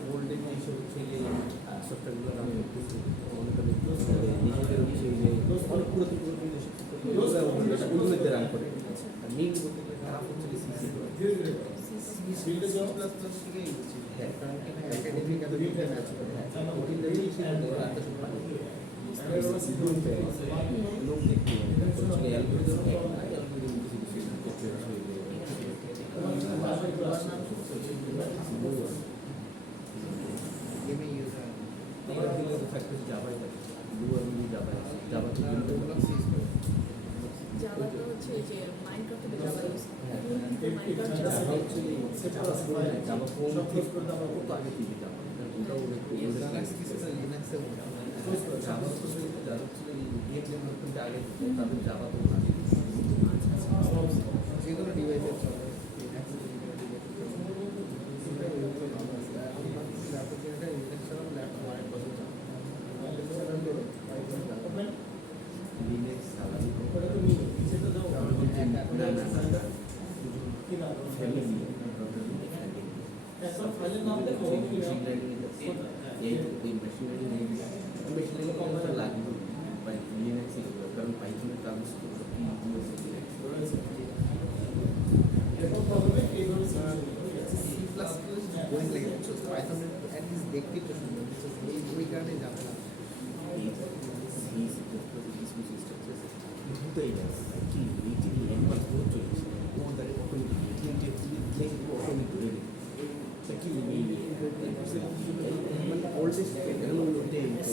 ওল্ডের যেসব হচ্ছে যে সফটওয়্যারগুলো আমি করতেছি মনে করি নিজেদের বিষয়ে যে অনেক পুরাতন উন্নতি রান করে আর মেইন বলতে গেলে খারাপ হচ্ছে যে সিসি হ্যাঁ একাডেমিক এত ডিটেইল আছে ওটিন দেরি ছিল ওরা এত সব পারে লোক দেখতে হচ্ছে অ্যালগরিদম অ্যালগরিদম কিছু কিছু করতে গেমে ইউজ হয় আমরা দিলে তো থাকতেছে জাভাই থাকে দুবার মিলি জাভাই জাভা তো ডেভেলপ সিজ করে Java তো হচ্ছে যে Minecraft এ Java use Minecraft Java Java হচ্ছে জাভা ফোন ঠিক করতে আমরা কত আগে থেকে জাভা ওটাও একটু লিনাক্স কিছু তো লিনাক্সে জাভা তো যারা হচ্ছে গেম ডেভেলপমেন্ট আগে তাদের জাভা তো আগে যে কোনো ডিভাইসে চলে লিনাক্স লিনাক্স সালারি ফ্যামিলি এই মেশিনারি লাগবে লিনাক্সে কারণ পাইথনের কাজ বোরিং লাগে পাইথন এট লিস্ট দেখতে একটু সুন্দর ওই কারণে যাবে না দুটোই কি এইটিভি অ্যানিমাল বহুত চলেছে ওদের অটোমেটিক অটোমেটিক ধরে নেবে কি মানে ওল্ডেস্ট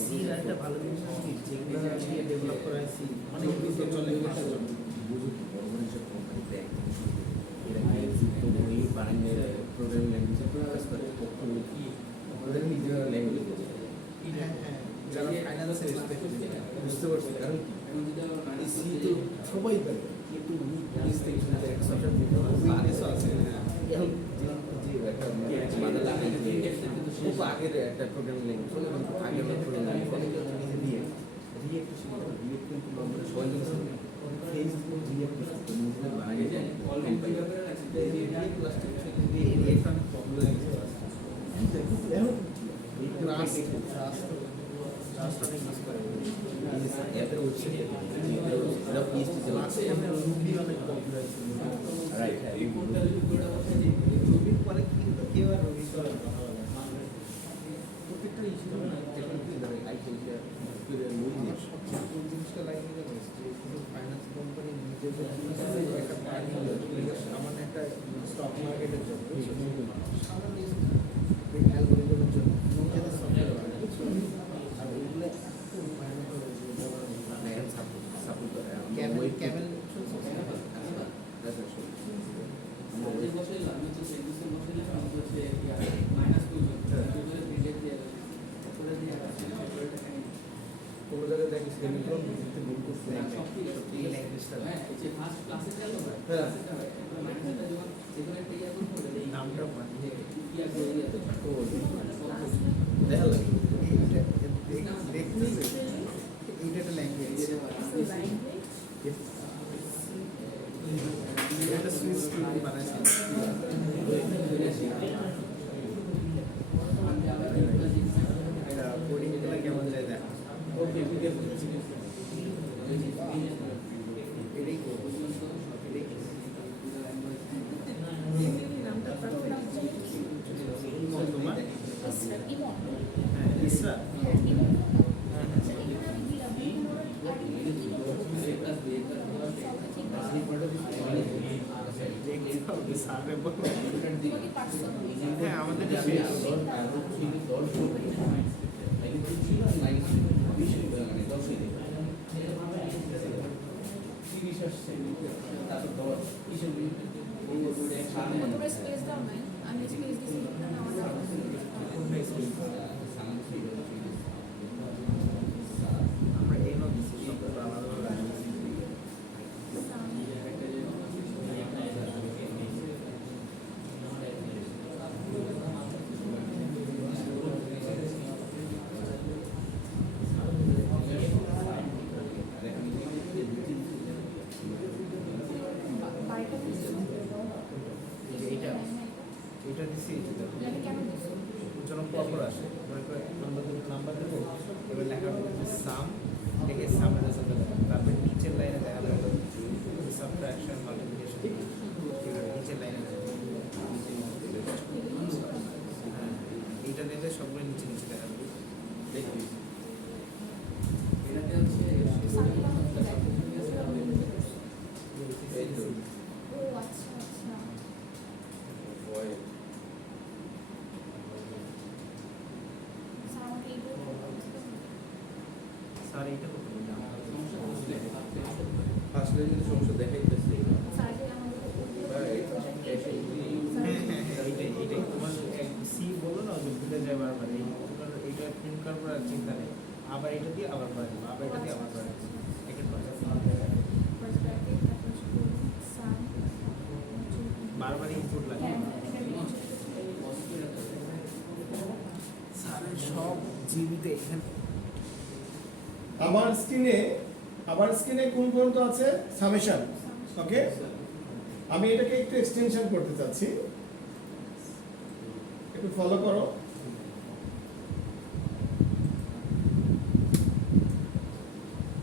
সির একটা ভালো জিনিস কি যেগুলো নিয়ে ডেভেলপ করা হয়েছে অনেক দিন তো চলে গেছে বুঝুন বড় বড় সব কোম্পানি ব্যাংক এরা তো ওই বানানোর প্রোগ্রামিং ল্যাঙ্গুয়েজে প্রকাশ করে কখনো কি ওদের নিজের ল্যাঙ্গুয়েজ হ্যাঁ হ্যাঁ যারা ফাইনান্সে রেসপেক্ট বুঝতে পারছি কারণ কি সি তো সবাই পারে কিন্তু পুলিশ থেকে শুরু করে একটা সফটওয়্যার দিতে হবে উইকনেসও আছে এখন যে একটা মাদার ল্যাঙ্গুয়েজ খুব আগের একটা প্রোগ্রামিং ল্যাঙ্গুয়েজ আগের প্রোগ্রামিং ল্যাঙ্গুয়েজ নিজে দিয়ে রিয়েক্ট রিয়েক্ট কিন্তু আমরা সবাই জানি ফেসবুক রিয়েক্ট নিজে বানিয়ে যায় রিয়েক্ট লাস্টে রিয়েক্ট অনেক পপুলার হয়ে গেছে এখন রাস্ট অনেক ইউজ করে অ্যাপের ওয়েবসাইট এটা পিএইচপি চালাচ্ছে রুবি অনেক পপুলার রাইট হ্যাঁ রুবির পরে কিন্তু কেউ আর রুবি করে প্রত্যেকটা ইস্যু না টেকনিক্যালি ধরে আইটিআই আমার সবচেয়ে কোন জিনিসটা লাগে জানো যে কোনো ফাইন্যান্স কোম্পানি নিজেদের একটা পার্টি সামান্য একটা স্টক মার্কেটের জন্য সামান্য অ্যালগরিদমের জন্য নিজেদের সফটওয়্যার আর ওইগুলো সাপোর্ট করে ক্যামেল আমাদের বসে আমি তো সেন্টেন্সে বসে আমি হচ্ছে মাইনাস করব তারপরে ডিলিট দিয়ে করে দিয়ে কোনো জায়গায় দেখি সেমিকোলন দিতে ভুল করছে সত্যি ল্যাঙ্গুয়েজটা হ্যাঁ যে ফার্স্ট ক্লাসে গেল হ্যাঁ মাইনাসটা যখন যেখানে একটা ইয়া করতে হবে নামটা মানে ইয়া করে দিয়ে ও দেখা লাগে দেখতেছে এইটা একটা ল্যাঙ্গুয়েজ এটা সুইচ টিভি বানাইছে এটা কোডিং গুলো কেমন যায় দেখা ওকে ঠিক আছে এটাই নামটা প্রনাউন্স ইমন তোমার ইমন হ্যাঁ ইসরা ইমন আচ্ছা এখানে আমি দিলাম আর Only person. হ্যাঁ আমাদের যে আমি আরো 10 করব তাহলে কি ছিল মাইনাস 20 মানে 10 এর 30 আসছে তারপর 10 কিসের তোমরা স্পেস দাও নাই, আমি স্পেস দিছি না আমার আমরা এই নো দিছি সবগুলো আলাদা আলাদা বাড়িটা দিছি। এইটা এটা দিছি আমি কেন দিছি? যেন প্রপার আসে নাম্বার দেবো এবার লেখা হবে সাম লিখে সামের সাথে তারপর নিচের লাইনে দেখা যাবে সাবট্রাকশন মাল্টিপ্লিকেশন নিচের লাইনে এইটা দিলে সবগুলো নিচে নিচে দেখা যাবে এটাতে হচ্ছে সামনে আমাকে দেখো। এই তো ও আচ্ছা আচ্ছা। স্যার আমাকে এইগুলো বলতে হবে। স্যার এইটা করতে হবে না সমস্যা হচ্ছে আসলে যদি সমস্যা দেখাইতেছে স্যার যে আমাদের এইটাই তোমার সি বলো না যে ভুলে যায় বারবার তোমার এইটা প্রিন্ট করার পর আর চিন্তা নেই আবার এটা দিয়ে আবার করে দেবো আবার এটা দিয়ে আবার করে দেবো সেকেন্ড বারবার ইনপুট লাগে স্যারের সব জিবিতে এখানে আমার স্ক্রিনে কোন পর্যন্ত আছে সামেশন। ওকে, আমি এটাকে একটু এক্সটেনশন করতে চাচ্ছি, একটু ফলো করো।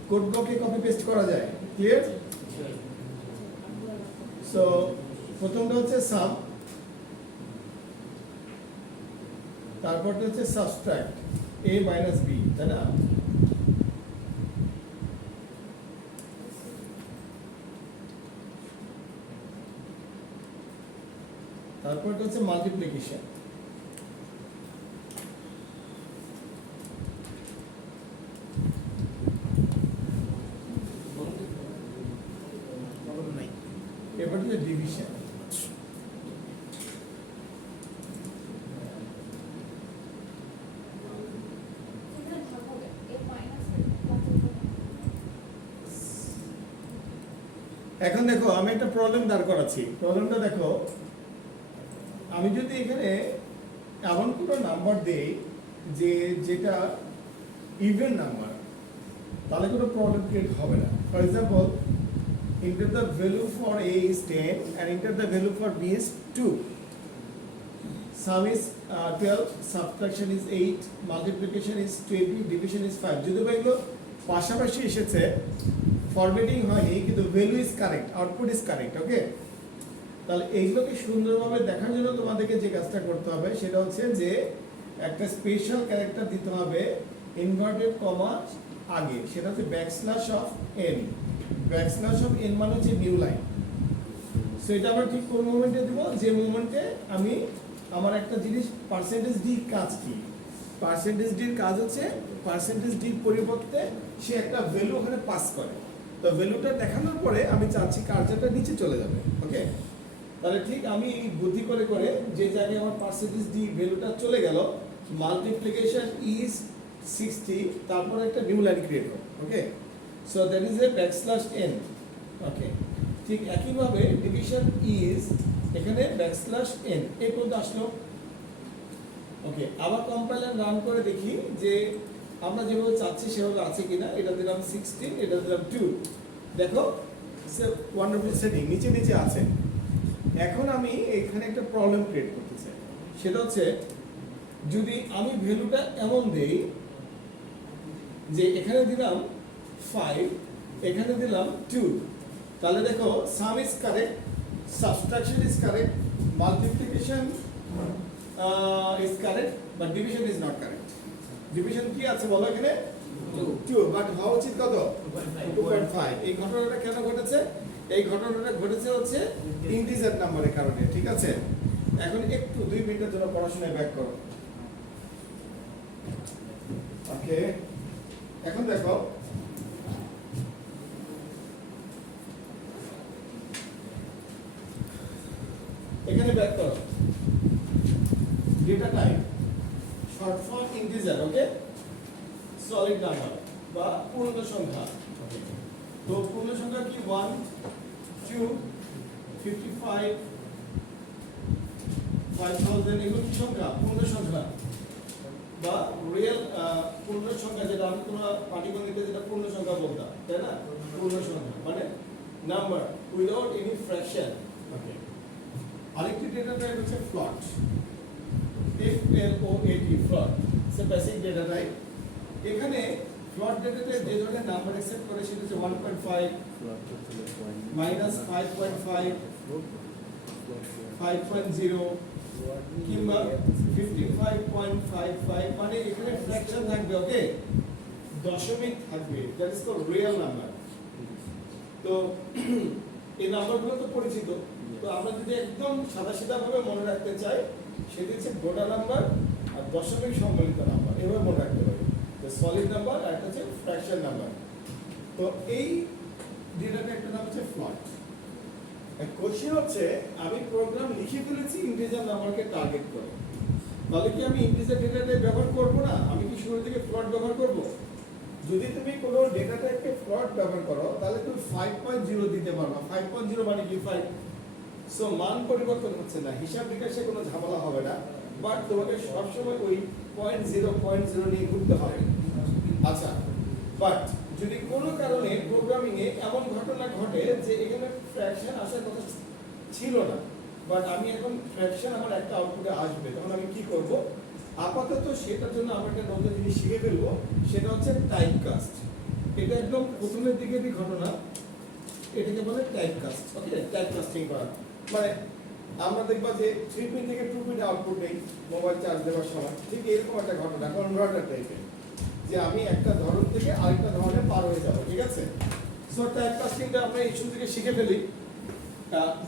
কোড ব্লকে কপি পেস্ট করা যায়, ক্লিয়ার? সো প্রথমটা হচ্ছে সাম, তারপরটা হচ্ছে সাবট্রাক্ট a মাইনাস b, তাই না? তারপরটা হচ্ছে মাল্টিপ্লিকেশন, নাই এরপর হচ্ছে ডিভিশন। এখন দেখো আমি একটা প্রবলেম দাঁড় করাচ্ছি। প্রবলেমটা দেখো, আমি যদি এখানে এমন কোনো নাম্বার দেই যেটা ইভেন নাম্বার, তাহলে কোনো প্রবলেম ক্রিয়েট হবে না। For example, enter the value for a is 10 and enter the value for b is 2. Sum is 12, subtraction is 8, multiplication is 20, division is 5. যদি এগুলো পাশাপাশি এসেছে, ফরম্যাটিং হয়নি, কিন্তু value is correct, output is correct. Okay, তাহলে এইগুলোকে সুন্দরভাবে দেখার জন্য তোমাদেরকে যে কাজটা করতে হবে সেটা হচ্ছে যে একটা স্পেশাল ক্যারেক্টার দিতে হবে ইনভার্টেড কমা আগে, সেটা হচ্ছে backslash of n। Backslash of n মানে হচ্ছে নিউ লাইন। সো এটা আমরা ঠিক কোন মোমেন্টে দিব? যে মোমেন্টে আমি আমার একটা জিনিস পার্সেন্টেজ ডি কাজ কি, পার্সেন্টেজ ডির কাজ হচ্ছে পার্সেন্টেজ ডির পরিবর্তে সে একটা ভ্যালু ওখানে পাস করে। তো ভ্যালুটা দেখানোর পরে আমি চাচ্ছি কার্যটা নিচে চলে যাবে। ওকে, তাহলে ঠিক আমি বুদ্ধি করে করে যে জায়গায় আমার পার্সেন্টেজ ডি ভ্যালুটা চলে গেল, মাল্টিপ্লিকেশন ইজ 60, তারপর একটা নিউ লাইন ক্রিয়েট করব। Okay, so that is a backslash n। Okay, ঠিক একইভাবে ডিভিশন ইজ এখানে ব্যাকস্ল্যাশ n, এই পর্যন্ত আসলো। ওকে, আবার কম্পাইলার রান করে দেখি যে আমরা যেভাবে চাচ্ছি সেভাবে আছে কিনা। এটা দিলাম 16, এটা দিলাম 2, দেখো ওয়ান্ডারফুল সেটিং নিচে নিচে আছে। এখন আমি এখানে একটা প্রবলেম ক্রিয়েট করতে চাই, সেটা হচ্ছে যদি আমি ভ্যালুটা এমন দেই যে এখানে দিলাম 5, এখানে দিলাম 2, তাহলে দেখো সাম is correct, subtraction is correct, multiplication is correct, but division is not correct. Division কি আছে বলো এখানে? 2 বাট হওয়া উচিত কত 2.5 এই ঘটনাটা কেন ঘটেছে এই ঘটনাটা ঘটেছে হচ্ছে ইন্টিজার নাম্বারের কারণে ঠিক আছে এখন একটু 2 মিনিটের জন্য পড়াশোনায় ব্যাক করো ওকে এখন দেখো এখানে ব্যাক করো data type short form integer ওকে সলিড নাম্বার বা পূর্ণ সংখ্যা তো পূর্ণ সংখ্যা কি 1 2 55 5000 এগুলো কি সংখ্যা পূর্ণ সংখ্যা বা রিয়েল পূর্ণ সংখ্যা যেটা আমি কোনো পাটিগণিতে যেটা পূর্ণ সংখ্যা বলতাম তাই না পূর্ণ সংখ্যা মানে নাম্বার উইদাউট এনি ফ্র্যাকশন ওকে আরেকটি ডেটা টাইপ হচ্ছে ফ্লট FLOAT ফ্লট সে বেসিক ডেটা টাইপ এখানে ফ্লট ডেটা টাইপ যে ধরনের নাম্বার অ্যাকসেপ্ট করে সেটা হচ্ছে 1.5 মাইনাস 5.5 5.0 কিংবা 55.55 মানে এখানে ফ্র্যাকশন থাকবে ওকে দশমিক থাকবে that is called real number তো এই নাম্বারগুলো তো পরিচিত তো আমরা যদি একদম সাদাসিধা ভাবে মনে রাখতে চাই সেটা হচ্ছে গোটা নাম্বার আর দশমিক সম্মিলিত নাম্বার এভাবে মনে রাখতে পারি যে সলিড নাম্বার আর একটা হচ্ছে ফ্র্যাকশন নাম্বার তো এই ডেটাটা একটা নাম হচ্ছে ফ্লট কোশ্চেন হচ্ছে আমি প্রোগ্রাম লিখে ফেলেছি ইন্টিজার নাম্বারকে টার্গেট করে তাহলে কি আমি ইন্টিজার ডেটা টাইপ ব্যবহার করব না আমি কি শুরু থেকে ফ্লট ব্যবহার করব যদি তুমি কোনো ডেটা টাইপকে ফ্লট ব্যবহার করো তাহলে তুমি 5.0 দিতে পারবা 5.0 মানে কি 5 সো মান পরিবর্তন হচ্ছে না হিসাব নিকাশে কোনো ঝামেলা হবে না বাট তোমাকে সবসময় ওই 0.0 নিয়ে ঘুরতে হবে আচ্ছা বাট যদি কোনো কারণে প্রোগ্রামিং এ এমন ঘটনা ঘটে যে এখানে ফ্র্যাকশন আসার কথা ছিল না বাট আমি এখন ফ্র্যাকশন আমার একটা আউটপুটে আসবে তখন আমি কি করব আপাতত সেটার জন্য আমরা একটা নতুন জিনিস শিখে ফেলবো সেটা হচ্ছে টাইপ কাস্ট এটা একদম প্রথমের দিকেরই ঘটনা এটাকে বলে type cast okay type casting করা মানে আমরা দেখবা যে 3 পিন থেকে 2 পিন আউটপুট নেই মোবাইল চার্জ দেওয়ার সময় ঠিক এরকম একটা ঘটনা কনভার্টার টাইপের যে আমি একটা ধরন থেকে আরেকটা ধরনে পার হয়ে যাব ঠিক আছে সো টাইপ কাস্টিংটা আমরা এই শুরু থেকে শিখে ফেলি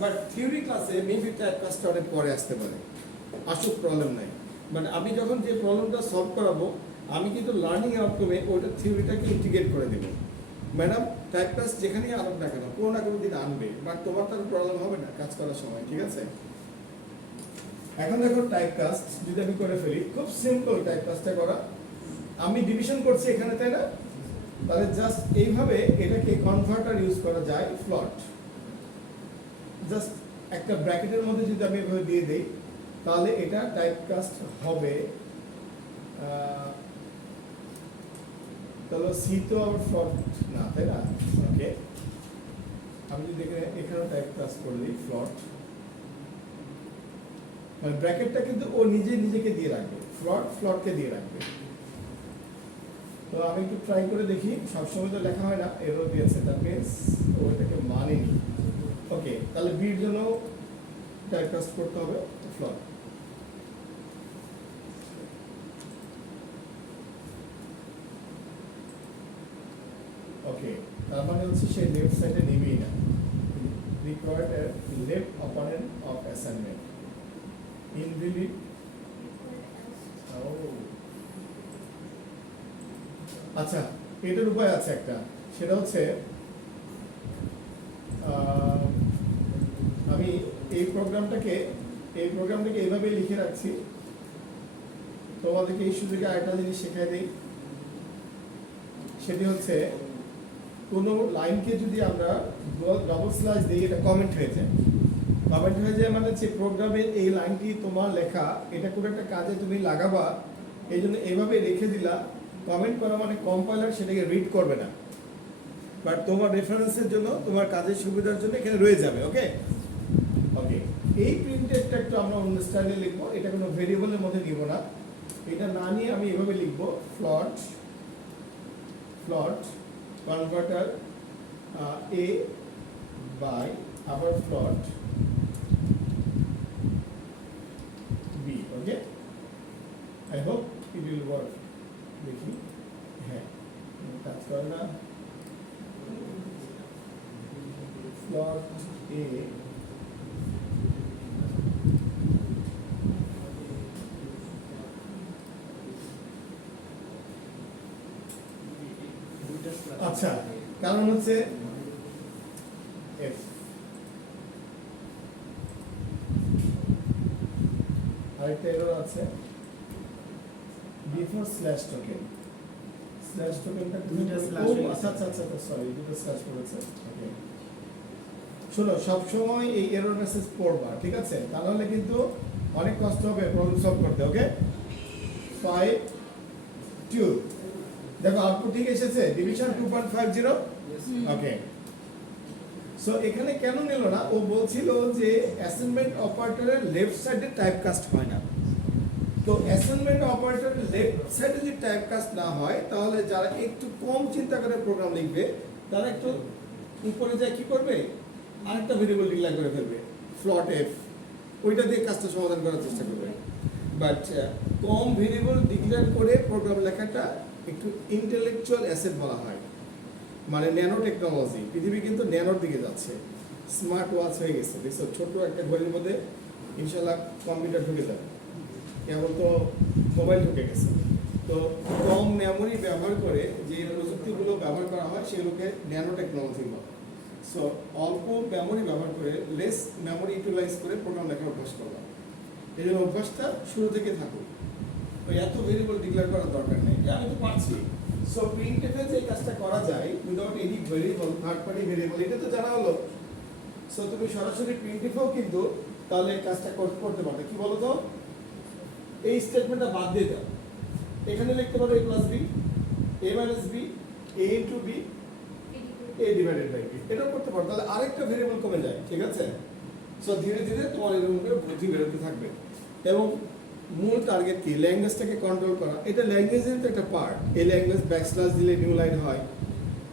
বাট থিওরি ক্লাসে মেবি টাইপ কাস্টটা অনেক পরে আসতে পারে আসুক প্রবলেম নাই মানে আমি যখন যে প্রবলেমটা সলভ করাবো আমি কিন্তু লার্নিং আউটকামে ওইটা থিওরিটাকে ইন্টিগ্রেট করে দেবো ম্যাডাম টাইপ কাস্ট যেখানেই আনুক না কেন কোনো না কোনো দিন আনবে বাট তোমার তার প্রবলেম হবে না কাজ করার সময় ঠিক আছে এখন দেখো টাইপ কাস্ট যদি আমি করে ফেলি খুব সিম্পল টাইপ কাস্টটা করা আমি ডিভিশন করছি এখানে তাই না তাহলে জাস্ট এইভাবে এটাকে কনভার্টার ইউজ করা যায় ফ্লট জাস্ট একটা ব্র্যাকেটের মধ্যে যদি আমি এভাবে দিয়ে দেই তাহলে এটা টাইপ কাস্ট হবে তাহলে সি তো আবার ফ্লট না তাই না ওকে আমি যদি এখানে টাইপ কাস্ট করে দিই ফ্লট মানে ব্র্যাকেটটা কিন্তু ও নিজেকে দিয়ে রাখবে ফ্লটকে দিয়ে রাখবে তো আমি একটু ট্রাই করে দেখি সবসময় তো লেখা হয় না এরও দিয়েছে দ্যাট মিনস ওইটাকে মানেনি ওকে তাহলে বির জন্য টাইপকাস্ট করতে হবে ফ্লট ওকে তার মানে হচ্ছে সে লেফট সাইডে নেবেই না required left opponent of assignment in delete আচ্ছা এটার উপায় আছে একটা সেটা হচ্ছে আমি এই প্রোগ্রামটাকে এইভাবে লিখে রাখছি তোমাদেরকে এই সুযোগে আরেকটা জিনিস শেখাই দিই সেটি হচ্ছে কোনো লাইনকে যদি আমরা ডবল স্ল্যাশ দিই এটা কমেন্ট হয়ে যায় মানে যে প্রোগ্রামের এই লাইনটি তোমার লেখা এটা কোনো একটা কাজে তুমি লাগাবা এই জন্য এইভাবে রেখে দিলা কমেন্ট করা মানে কম্পাইলার সেটাকে রিড করবে না বাট তোমার রেফারেন্সের জন্য তোমার কাজের সুবিধার জন্য এখানে রয়ে যাবে ওকে ওকে এই প্রিন্টেডটা একটু আমরা অন্য স্টাইলে লিখবো এটা কোনো ভেরিয়েবলের মধ্যে নিব না এটা না নিয়ে আমি এভাবে লিখবো ফ্লট কনভার্টার এ বাই আবার float b okay I hope it will work দেখি হ্যাঁ ডট এ আচ্ছা, কারণ হচ্ছে এফ আরেকটা এরর আছে বিফোর স্ল্যাশ টোকেন দুইটা slash হয়ে গেছে। আচ্ছা সরি দুটো স্ল্যাশ করেছে ওকে শোনো সবসময় এই এরর মেসেজ পড়বা ঠিক আছে তাহলে কিন্তু অনেক কষ্ট হবে প্রবলেম সলভ করতে ওকে 5 2 দেখো আউটপুট ঠিক এসেছে ডিভিশন 2.50 ওকে সো এখানে কেন নিল না ও বলছিল যে অ্যাসাইনমেন্ট অপারেটরের লেফট সাইডে টাইপ কাস্ট হয় না তো অ্যাসাইনমেন্ট অপারেটরের লেফট সাইডে যদি টাইপ কাস্ট না হয় তাহলে যারা একটু কম চিন্তা করে প্রোগ্রাম লিখবে তারা একটু উপরে যায় কি করবে আরেকটা ভেরিয়েবল ডিক্লেয়ার করে ফেলবে ফ্লট এফ ওইটা দিয়ে কাজটা সমাধান করার চেষ্টা করবে বাট কম ভেরিয়েবল ডিক্লেয়ার করে প্রোগ্রাম লেখাটা একটু ইন্টেলেকচুয়াল অ্যাসেট বলা হয় মানে ন্যানো টেকনোলজি পৃথিবী কিন্তু ন্যানোর দিকে যাচ্ছে স্মার্ট ওয়াচ হয়ে গেছে দেখছো ছোট একটা ঘড়ির মধ্যে ইনশাল্লাহ কম্পিউটার ঢুকে যাবে কেবল তো মোবাইল ঢুকে গেছে তো কম মেমোরি ব্যবহার করে যে প্রযুক্তিগুলো ব্যবহার করা হয় সেগুলোকে ন্যানো টেকনোলজি বলে সো অল্প মেমোরি ব্যবহার করে লেস মেমোরি ইউটিলাইজ করে প্রোগ্রাম লেখার অভ্যাস করবা এই জন্য অভ্যাসটা শুরু থেকে থাকুক ওই এত ভেরিয়েবল ডিক্লেয়ার করার দরকার নেই যে আমি তো পারছি সো প্রিন্টএফে যে কাজটা করা যায় without any variable third party variable এটা তো জানা হলো সো তুমি সরাসরি প্রিন্টএফেও কিন্তু তাহলে কাজটা করতে পারবে কি বলো তো এই স্টেটমেন্টটা বাদ দিয়ে দাও এখানে লিখতে পারো a plus b a minus b a into b a divided by b এটা করতে পারো তাহলে আরেকটা ভেরিয়েবল কমে যায় ঠিক আছে সো ধীরে ধীরে তোমার এরকম করে বুদ্ধি বেরোতে থাকবে এবং মূল টার্গেট কি ল্যাঙ্গুয়েজটাকে কন্ট্রোল করা এটা ল্যাঙ্গুয়েজের তো একটা পার্ট এই ল্যাঙ্গুয়েজ ব্যাকস্ল্যাশ দিলে নিউ লাইন হয়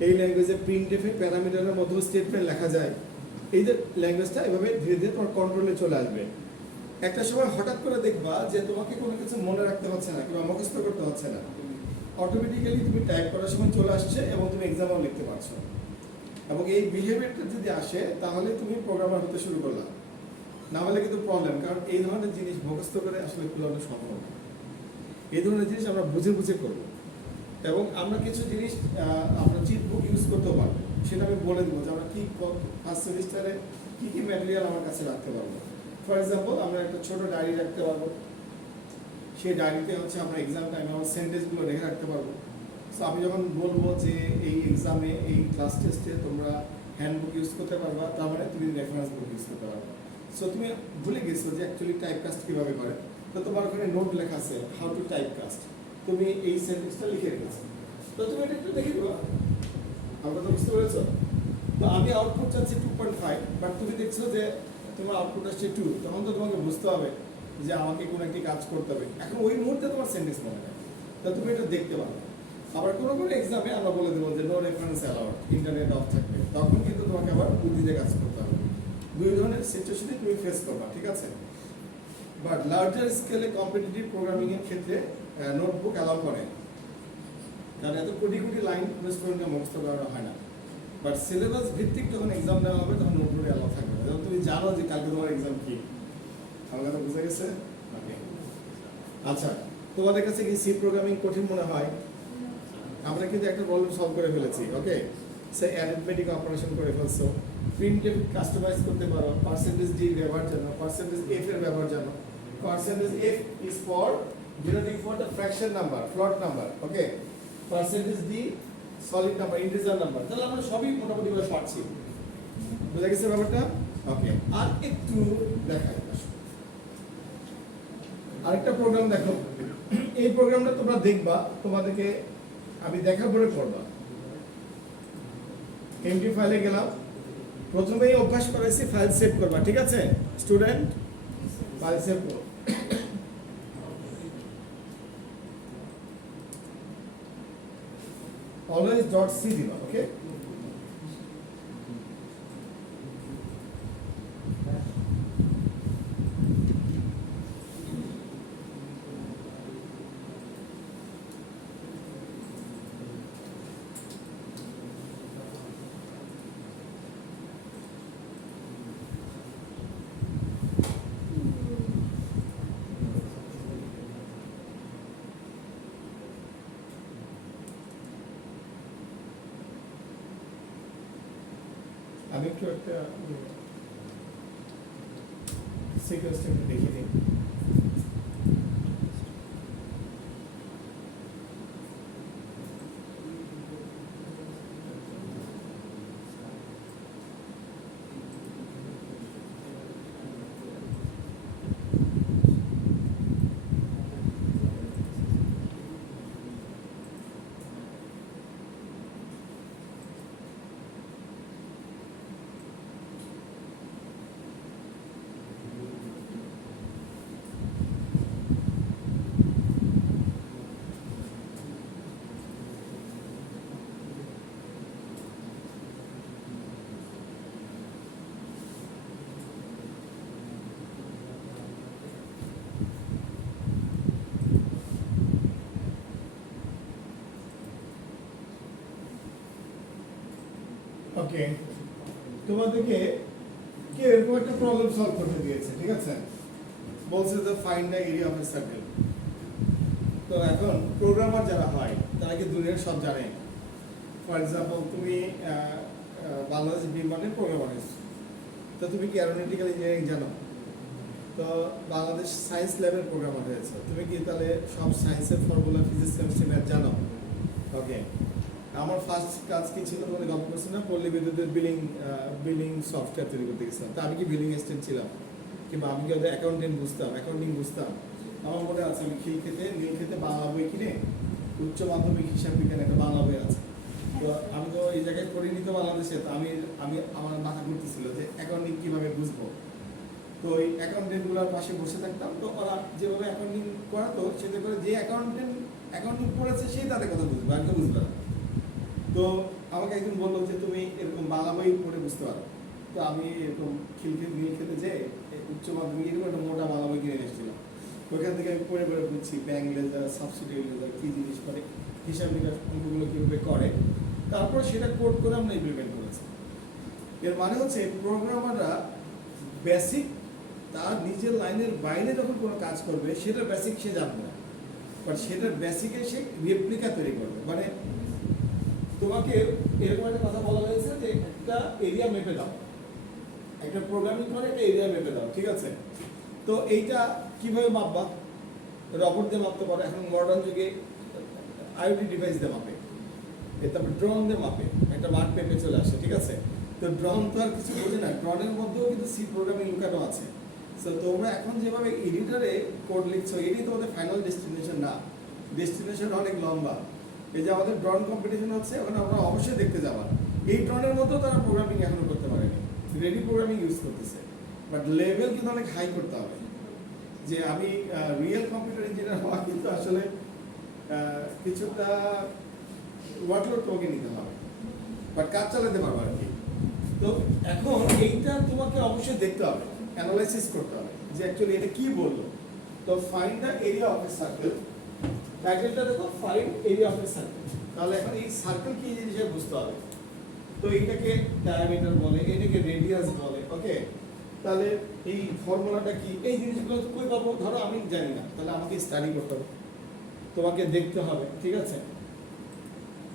এই ল্যাঙ্গুয়েজে প্রিন্টএফে প্যারামিটারের মধ্যে স্টেটমেন্ট লেখা যায় এই যে ল্যাঙ্গুয়েজটা এভাবে ধীরে ধীরে তোমার কন্ট্রোলে চলে আসবে একটা সময় হঠাৎ করে দেখবা যে তোমাকে কোনো কিছু মনে রাখতে হচ্ছে না কিংবা মুখস্থ করতে হচ্ছে না অটোমেটিক্যালি তুমি টাইপ করার সময় চলে আসছে এবং তুমি এক্সামও লিখতে পারছো এবং এই বিহেভিয়ারটা যদি আসে তাহলে তুমি প্রোগ্রামার হতে শুরু করলা না হলে কিন্তু প্রবলেম কারণ এই ধরনের জিনিস মুখস্থ করে আসলে কুলানো সম্ভব না এই ধরনের জিনিস আমরা বুঝে বুঝে করবো এবং আমরা কিছু জিনিস আমরা চিট বুক ইউজ করতেও পারবো সেটা আমি বলে দেবো যে আমরা কি ফার্স্ট সেমিস্টারে কী কী ম্যাটেরিয়াল আমার কাছে রাখতে পারবো ফর এক্সাম্পল আমরা একটা ছোট ডায়েরি রাখতে পারবো সেই ডায়েরিতে হচ্ছে আমরা এক্সাম টাইমে আমার সেন্টেন্সগুলো রেখে রাখতে পারবো সো আমি যখন বলবো যে এই এক্সামে এই ক্লাস টেস্টে তোমরা হ্যান্ডবুক ইউজ করতে পারবা তার মানে তুমি রেফারেন্স বুক ইউজ করতে পারবা সো তুমি ভুলে গেছো যে অ্যাকচুয়ালি টাইপ কাস্ট কীভাবে করে তো তোমার ওখানে নোট লেখা আছে হাউ টু টাইপ কাস্ট তুমি এই সেন্টেন্সটা লিখে রেখেছো তো তুমি এটা একটু দেখে দেবা আমরা তো বুঝতে পেরেছো তো আমি আউটপুট চাচ্ছি 2.5 বাট তুমি দেখছো যে তোমার আউটপুট আসছে 2 তখন তো তোমাকে বুঝতে হবে যে আমাকে কোনো একটি কাজ করতে হবে এখন ওই মুহূর্তে তোমার সেন্টেন্স মনে হয় তা তুমি এটা দেখতে পারো আবার কোনো কোনো এক্সামে আমরা বলে দেবো যে no reference allowed internet off থাকবে তখন কিন্তু তোমাকে আবার বুদ্ধিতে কাজ করতে হবে দুই ধরনের সিচুয়েশনে তুমি ফেস করবা ঠিক আছে বাট লার্জার স্কেলে কম্পিটিটিভ প্রোগ্রামিংয়ের ক্ষেত্রে নোটবুক অ্যালাউ করে কারণ এত কোটি কোটি লাইন স্টুডেন্টকে মুখস্থ করানো হয় না বাট সিলেবাস ভিত্তিক যখন এক্সাম দেওয়া হবে তখন নোটবুক অ্যালাউ থাকবে না যখন তুমি জানো যে কালকে তোমার এক্সাম কি আমার কথা বুঝে গেছে ওকে আচ্ছা তোমাদের কাছে কি সি প্রোগ্রামিং কঠিন মনে হয় আমরা কিন্তু একটা প্রবলেম সলভ করে ফেলেছি ওকে সে অ্যারিথমেটিক অপারেশন করে ফেলছো প্রিন্টএফ কাস্টমাইজ করতে পারো পার্সেন্টেজ ডি ব্যবহার জানো পার্সেন্টেজ এফ এর ব্যবহার জানো percentage F is for ডিনোটিং for the fraction number float number okay percentage D solid number integer number তাহলে আমরা সবই মোটামুটি ভাবে পারছি বুঝা গেছে ব্যাপারটা ওকে আর একটু দেখাই আরেকটা প্রোগ্রাম দেখো এই প্রোগ্রামটা তোমরা দেখবা তোমাদেরকে আমি দেখা পরে করবা এমডি ফাইলে গেলাম প্রথমেই অভ্যাস করাইছি ফাইল সেভ করবা ঠিক আছে স্টুডেন্ট ফাইল সেভ করো অলওয়েজ .c দিবা ওকে আমি একটু একটা সিকোয়েন্সটা একটু দেখিয়ে দিই। ওকে, তোমাদেরকে কে এরকম একটা প্রবলেম সলভ করতে দিয়েছে, ঠিক আছে? বলছে যে find the area of a circle. তো এখন প্রোগ্রামার যারা হয় তারা কি দুনিয়ার সব জানে? ফর এক্সাম্পল তুমি বাংলাদেশ বিমানের প্রোগ্রামার, তো তুমি কি অ্যারোনটিক্যাল ইঞ্জিনিয়ারিং জানো? তো বাংলাদেশ সায়েন্স ল্যাবের প্রোগ্রামার হয়েছে, তুমি কি তাহলে সব সায়েন্সের ফর্মুলা, ফিজিক্স, কেমিস্ট্রি, ম্যাথ জানো? ওকে, আমার ফার্স্ট কাজ কি ছিল তোমাদের গল্প করছি না, পল্লী বিদ্যুতের বিলিং সফটওয়্যার তৈরি করতে গেছিলাম। তো আমি কি বিলিং অ্যাসিস্ট্যান্ট ছিলাম, কিংবা আমি কি ওদের অ্যাকাউন্টিং বুঝতাম? আমার মনে আছে আমি নীলক্ষেতে বাংলা বই কিনে উচ্চ মাধ্যমিক হিসাব বিজ্ঞান একটা বাংলা বই আছে। তো আমি তো এই জায়গায় পড়িনি তো বাংলাদেশে, তো আমি আমার মাথা ঘুরতেছিল যে অ্যাকাউন্টিং কীভাবে বুঝবো। তো ওই অ্যাকাউন্টেন্টগুলোর পাশে বসে থাকতাম, তো ওরা যেভাবে অ্যাকাউন্টিং করাতো সেটা করে যে অ্যাকাউন্টিং পড়েছে সেই তাদের কথা বুঝবে, আর কেউ বুঝবে না। তো আমাকে একজন বললো যে তুমি এরকম বাংলা বই পড়ে বুঝতে পারো। তো আমি এরকম নীলক্ষেতে যে উচ্চ মাধ্যমিক এরকম একটা মোটা বাংলা বই কিনে এসেছিলাম। ওইখান থেকে আমি পড়ে বুঝছি ব্যাংক লেজার, সাবসিডিয়ারি লেজার কী জিনিস করে, হিসাব নিকাশ অঙ্কগুলো কীভাবে করে, তারপর সেটা কোড করে আমরা ইমপ্লিমেন্ট করেছি। এর মানে হচ্ছে প্রোগ্রামাররা বেসিক তার নিজের লাইনের বাইরে যখন কোনো কাজ করবে সেটার বেসিক সে জানবে না, বাট সেটার বেসিকে সে রেপ্লিকা তৈরি করবে। মানে তোমাকে এরকম একটা কথা বলা হয়েছে যে একটা এরিয়া মেপে দাও, একটা প্রোগ্রামিং করে একটা এরিয়া মেপে দাও, ঠিক আছে? তো এইটা কিভাবে মাপবা? রবট দিয়ে মাপতে পারো, এখন মডার্ন যুগে আইওটি ডিভাইস দিয়ে মাপে, তারপর ড্রোন দিয়ে মাপে, একটা মাঠ পেপে চলে আসে, ঠিক আছে? তো ড্রোন তো আর কিছু বোঝে না, ড্রোনের মধ্যেও কিন্তু সি প্রোগ্রামিং লুকানো আছে। সো তোমরা এখন যেভাবে এডিটরে কোড লিখছো, এটাই তোমাদের ফাইনাল ডেস্টিনেশন না, ডেস্টিনেশন অনেক লম্বা। এই যে আমাদের ড্রোন কম্পিটিশন হচ্ছে, ওখানে আমরা অবশ্যই দেখতে যাবো। এই ড্রোনের মতো তারা প্রোগ্রামিং এখনো করতে পারেনি, রেডি প্রোগ্রামিং ইউজ করতেছে, বাট লেভেল কিন্তু অনেক হাই করতে হবে। যে আমি রিয়েল কম্পিউটার ইঞ্জিনিয়ার হওয়া কিন্তু আসলে কিছুটা ওয়ার্কলোড তোমাকে নিতে হবে, বাট কাজ চালাতে পারবো আর কি। তো এখন এইটা তোমাকে অবশ্যই দেখতে হবে, অ্যানালাইসিস করতে হবে যে অ্যাকচুয়ালি এটা কি বললো। তো find the area of a circle, টাইটেলটা দেখো, find area of a circle. তাহলে এখন এই সার্কেল কি জিনিস বুঝতে হবে। তো এইটাকে ডায়ামিটার বলে, এটাকে রেডিয়াস বলে, ওকে? তাহলে এই ফর্মুলাটা কি, এই জিনিসগুলো কই পাবো? ধরো আমি জানি না, তাহলে আমাকে স্টাডি করতে হবে, তোমাকে দেখতে হবে, ঠিক আছে?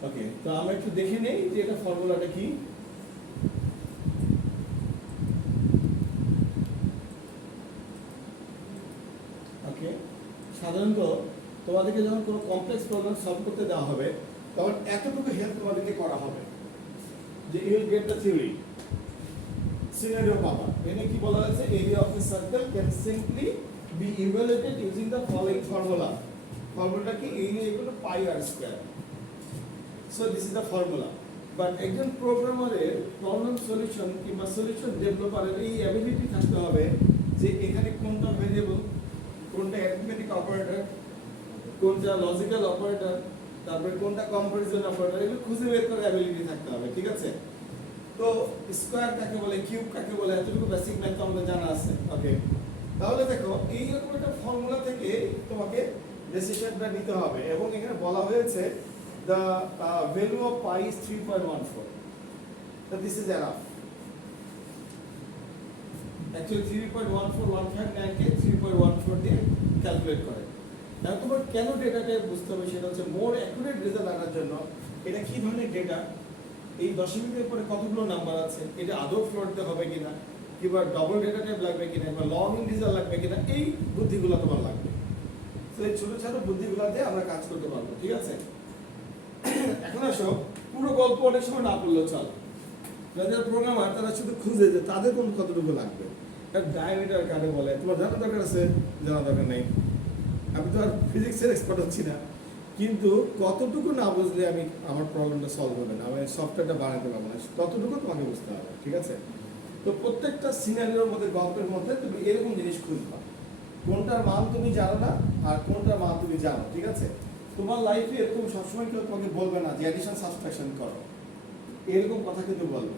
ওকে, তো আমরা একটু দেখে নেই যে এটা ফর্মুলাটা কি। ওকে, সাধারণত তোমাদেরকে যখন কোনো কমপ্লেক্স প্রবলেম সলভ করতে দেওয়া হবে তখন এতটুকু হেল্প তোমাদেরকে করা হবে যে you will get the theory scenario পাবা। এখানে কি বলা হয়েছে? Area of a circle can simply be evaluated using the following formula. ফর্মুলাটা কি? Area equal to pi r square. So this is the formula. But একজন প্রোগ্রামারের প্রবলেম সলিউশন কিংবা সলিউশন ডেভেলপারের এই অ্যাবিলিটি থাকতে হবে যে এখানে কোনটা ভেরিয়েবল, কোনটা অ্যারিথমেটিক অপারেটর, কোনটা লজিক্যাল অপারেটর, তারপরে কোনটা কম্পারিজন অপারেটর, এগুলো খুঁজে বের করার অ্যাবিলিটি থাকতে হবে, ঠিক আছে? তো স্কয়ার কাকে বলে, কিউব কাকে বলে, এতটুকু বেসিক ম্যাথ আমাদের জানা আছে, ওকে? তাহলে দেখো এইরকম একটা ফর্মুলা থেকে তোমাকে ডিসিশনটা নিতে হবে, এবং এখানে বলা হয়েছে the value of pi is 3.14. So this is enough. Actually 3.1415 কে 3.14 দিয়ে ক্যালকুলেট করে। এখন তোমার কেন ডেটাটা বুঝতে হবে সেটা হচ্ছে মোর অ্যাকুরেট রেজাল্ট আনার জন্য। এটা কি ধরনের ডেটা? এই দশমিকের পরে কতগুলো নাম্বার আছে, এটা আদৌ ফ্লোটে হবে কিনা, কিংবা ডবল ডেটা টাইপ লাগবে কিনা, বা লং ইন্টিজার লাগবে কিনা, এই বুদ্ধিগুলো তোমার লাগবে। তো এই ছোট ছোট বুদ্ধিগুলো দিয়ে আমরা কাজ করতে পারবো, ঠিক আছে? এখন আসো, পুরো গল্প অনেক সময় না পড়লেও চলে। যারা প্রোগ্রামার তারা শুধু খুঁজে যে তাদের কোন কতটুকু লাগবে, ডায়ামিটার কারে বলে, তোমার জানা দরকার আছে, জানা দরকার নেই। আমি তো আর ফিজিক্সের এক্সপার্ট হচ্ছি না, কিন্তু কতটুকু না বুঝলে আমি আমার প্রবলেমটা সলভ হবে না, আমি সফটওয়্যারটা বানাতে পারবো না, ততটুকু তোমাকে বুঝতে হবে, ঠিক আছে? তো প্রত্যেকটা সিনারিওর মধ্যে, গল্পের মধ্যে তুমি এরকম জিনিস খুঁজবা, কোনটার মান তুমি জানো না আর কোনটার মান তুমি জানো, ঠিক আছে? তোমার লাইফে এরকম সবসময় কেউ তোমাকে বলবে না যে অ্যাডিশন সাবট্রাকশন করো, এরকম কথা কিন্তু বলবে।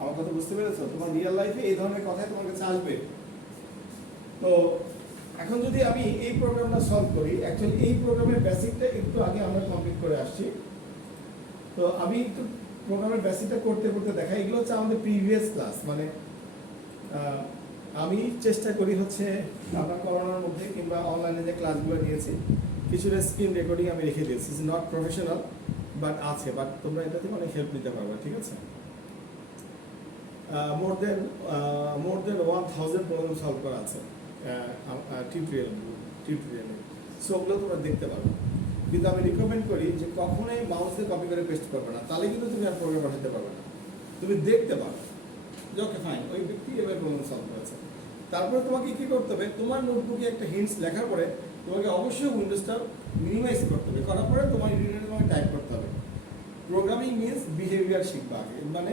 আমার কথা বুঝতে পেরেছো? তোমার রিয়েল লাইফে এই ধরনের কথাই তোমার কাছে আসবে। তো এখন যদি আমি এই প্রোগ্রামটা সলভ করি, অ্যাকচুয়ালি এই প্রোগ্রামের বেসিকটা একটু আগে আমরা কমপ্লিট করে আসছি। তো আমি একটু প্রোগ্রামের বেসিকটা করতে করতে দেখা, এগুলো হচ্ছে আমাদের প্রিভিয়াস ক্লাস। মানে আমি চেষ্টা করি হচ্ছে আমরা করোনার মধ্যে কিংবা অনলাইনে যে ক্লাসগুলো নিয়েছি, কিছুটা স্ক্রিন রেকর্ডিং আমি রেখে দিয়েছি। ইটস নট প্রফেশনাল বাট আছে, বাট তোমরা এটা থেকে অনেক হেল্প নিতে পারবে, ঠিক আছে? মোর দেন 1000 প্রবলেম সলভ করা আছে টিউটোরিয়ালে, সো ওগুলো তোমরা দেখতে পারবে। কিন্তু আমি রিকমেন্ড করি যে কখনোই মাউস দিয়ে কপি করে পেস্ট করবে না, তাহলে কিন্তু তুমি আর প্রোগ্রাম পাঠাতে পারবে না। তুমি দেখতে পারবে যে ওকে ফাইন, ওই ব্যক্তি এবার প্রবলেম সলভ করেছে। তারপরে তোমাকে কি করতে হবে, তোমার নোটবুকে একটা হিন্টস লেখার পরে তোমাকে অবশ্যই উইন্ডোজটা মিনিমাইজ করতে হবে, করার পরে তোমার ইন্টারনেটে তোমাকে টাইপ করতে হবে। প্রোগ্রামিং মিনস বিহেভিয়ার শিখবা আগে, মানে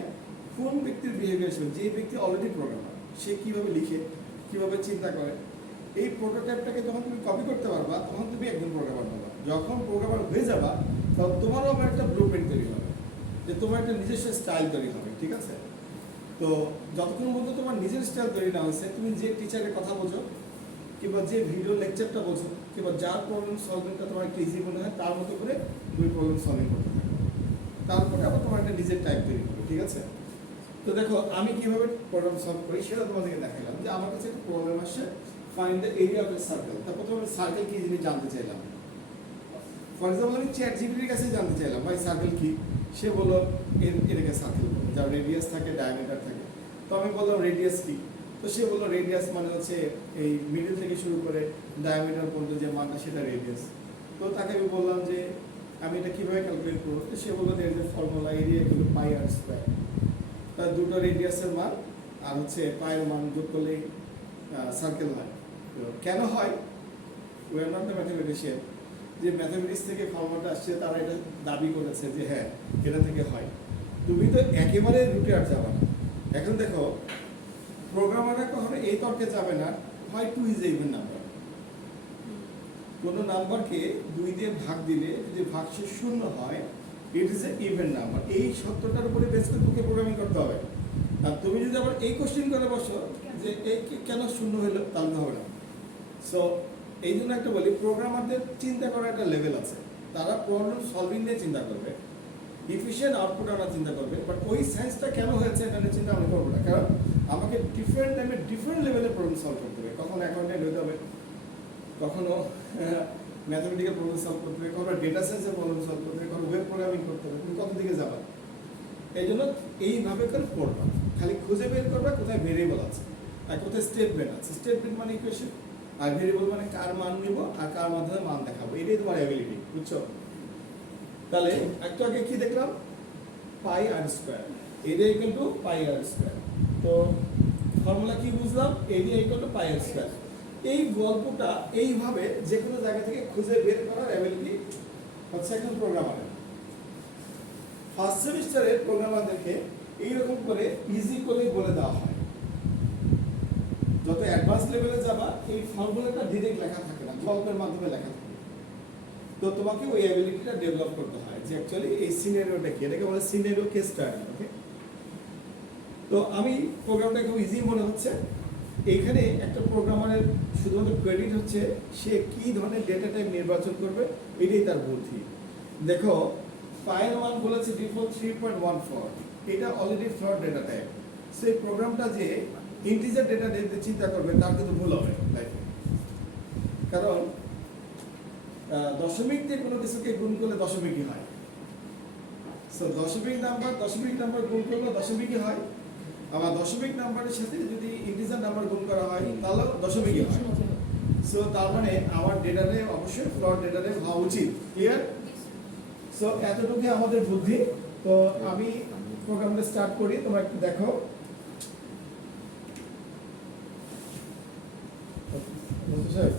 কোন ব্যক্তির বিহেভিয়ার শিখবে, যে ব্যক্তি অলরেডি প্রোগ্রামার সে কীভাবে লিখে, কীভাবে চিন্তা করে। এই প্রোটোটাইপটাকে যখন তুমি কপি করতে পারবা তখন তুমি একজন প্রোগ্রামার হবা। যখন প্রোগ্রামার হয়ে যাবা তখন তোমারও আবার একটা ব্লুপ্রিন্ট তৈরি হবে, যে তোমার একটা নিজস্ব স্টাইল তৈরি হবে, ঠিক আছে? তো যতক্ষণ পর্যন্ত তোমার নিজের স্টাইল তৈরি না হয়েছে, তুমি যে টিচারের কথা বোঝো কিংবা যে ভিডিও লেকচারটা বোঝো কিংবা যার প্রবলেম সলভিংটা তোমার একটা ইজি মনে হয় তার মতো করে তুমি প্রবলেম সলভিং করতে থাকো, তারপরে আবার তোমার একটা নিজের টাইপ তৈরি হবে, ঠিক আছে? তো দেখো আমি কিভাবে প্রবলেম সলভ করি সেটা তোমাদেরকে দেখালাম। যে আমার কাছে একটা প্রবলেম আসছে, find the area of a circle. তারপর তোমার সার্কেল কি জিনিস জানতে চাইলাম। ফর এক্সাম্পল আমি চ্যাট জিপিটির কাছে জানতে চাইলাম ভাই সার্কেল কি, সে বললো এটাকে সার্কেল বলে, যার রেডিয়াস থাকে, ডায়ামিটার থাকে। তো আমি বললাম রেডিয়াস কি, তো সে বললো রেডিয়াস মানে হচ্ছে এই মিডল থেকে শুরু করে ডায়ামিটার পর্যন্ত যে মানটা সেটা রেডিয়াস। তো তাকে আমি বললাম যে আমি এটা কীভাবে ক্যালকুলেট করবো, তো সে বললো দের যে ফর্মুলা এরিয়া এগুলো পাই আর স্কোয়ার। তার দুটো রেডিয়াসের মান আর হচ্ছে পায়ের মান যোগ করলেই সার্কেল হয়। তো কেন হয়, we are not the mathematician, যে ম্যাথামেটিক্স থেকে ফর্মুলাটা আসছে তারা এটা দাবি করেছে যে হ্যাঁ এটা থেকে হয়। তুমি তো একেবারে রুটে আর যাবে না। এখন দেখো প্রোগ্রামাররা কখনো এই তর্কে যাবে না হয় 2 ইজ ইভেন নাম্বার। কোনো নাম্বারকে 2 দিয়ে ভাগ দিলে যদি ভাগশেষ 0 হয় it is a even number. এই সত্যটার উপরে বেস করে তোকে প্রোগ্রামিং করতে হবে। আর তুমি যদি আবার এই কোশ্চেন করে বসো যে এই কেন 0 হলো, তাহলে হবে না। সো এই জন্য একটা বলি, প্রোগ্রামারদের চিন্তা করার একটা লেভেল আছে। তারা প্রবলেম সলভিং নিয়ে চিন্তা করবে, ইফিশিয়েন্ট আউটপুট আনার চিন্তা করবে, বাট ওই সায়েন্সটা কেন হয়েছে এটা নিয়ে চিন্তা আমি করবো না। কারণ আমাকে ডিফারেন্ট টাইমে ডিফারেন্ট লেভেলের প্রবলেম সলভ করতে হবে। কখনো অ্যাকাউন্টেন্ট হতে হবে, কখনো ম্যাথমেটিক্যাল প্রবলেম সলভ করতে হবে, কখনো ডেটা সায়েন্সের প্রবলেম সলভ করতে হবে, কখনো ওয়েব প্রোগ্রামিং করতে হবে। তুমি কত দিকে যাবা, এই জন্য এইভাবে করে পড়বা। খালি খুঁজে বের করবা কোথায় ভেরিয়েবল আছে আর কোথায় স্টেটমেন্ট আছে। স্টেটমেন্ট মানে ইকুয়েশন, আর ভেরিয়েবল মানে কার মান নিব আর কার মাধ্যমে মান দেখাবো, এটাই তোমার অ্যাবিলিটি, বুঝছো? তাহলে একটু আগে কি দেখলাম, pi r square, area equal to pi r square. তো ফর্মুলা কি বুঝলাম, area equal to pi r square. এই গল্পটা এইভাবে যে কোনো জায়গা থেকে খুঁজে বের করার অ্যাবিলিটি হচ্ছে একজন প্রোগ্রামারের। ফার্স্ট সেমিস্টারের প্রোগ্রামারদেরকে এইরকম করে ইজি করে বলে দেওয়া হয়। যত অ্যাডভান্স লেভেলে যাবা এই ফর্মুলাটা ডিরেক্ট লেখা থাকে না, গল্পের মাধ্যমে লেখা থাকে। তো তোমাকে ওই অ্যাবিলিটিটা ডেভেলপ করতে হয় যে অ্যাকচুয়ালি এই সিনারিওটা কি, এটাকে বলে সিনারিও কেস স্টাডি। ওকে, তো আমি প্রোগ্রামটা খুব ইজি মনে হচ্ছে। এইখানে একটা প্রোগ্রামারের শুধুমাত্র ক্রেডিট হচ্ছে সে কি ধরনের ডেটা টাইপ নির্বাচন করবে, এটাই তার বুদ্ধি। দেখো পায়ের মান বলেছে ডিফল্ট 3.14, এটা অলরেডি ফ্লোট ডেটা টাইপ। সেই প্রোগ্রামটা যে ইন্টিজার ডেটা টাইপে চিন্তা করবে তার কিন্তু ভুল হবে লাইফে। কারণ দশমিক দিয়ে কোনো কিছুকে গুণ করলে দশমিকই হয়। সো দশমিক নাম্বার গুণ করলে দশমিকই হয়, আবার দশমিক নাম্বারের সাথে যদি ইন্টিজার নাম্বার গুণ করা হয় তাহলে দশমিকই হয়। সো তার মানে আমার ডেটাতে অবশ্যই ফ্লোট ডেটাতে হওয়া উচিত। ক্লিয়ার? সো এতটুকু আমাদের বুদ্ধি। তো আমি প্রোগ্রামটা স্টার্ট করি, তোমরা একটু দেখো।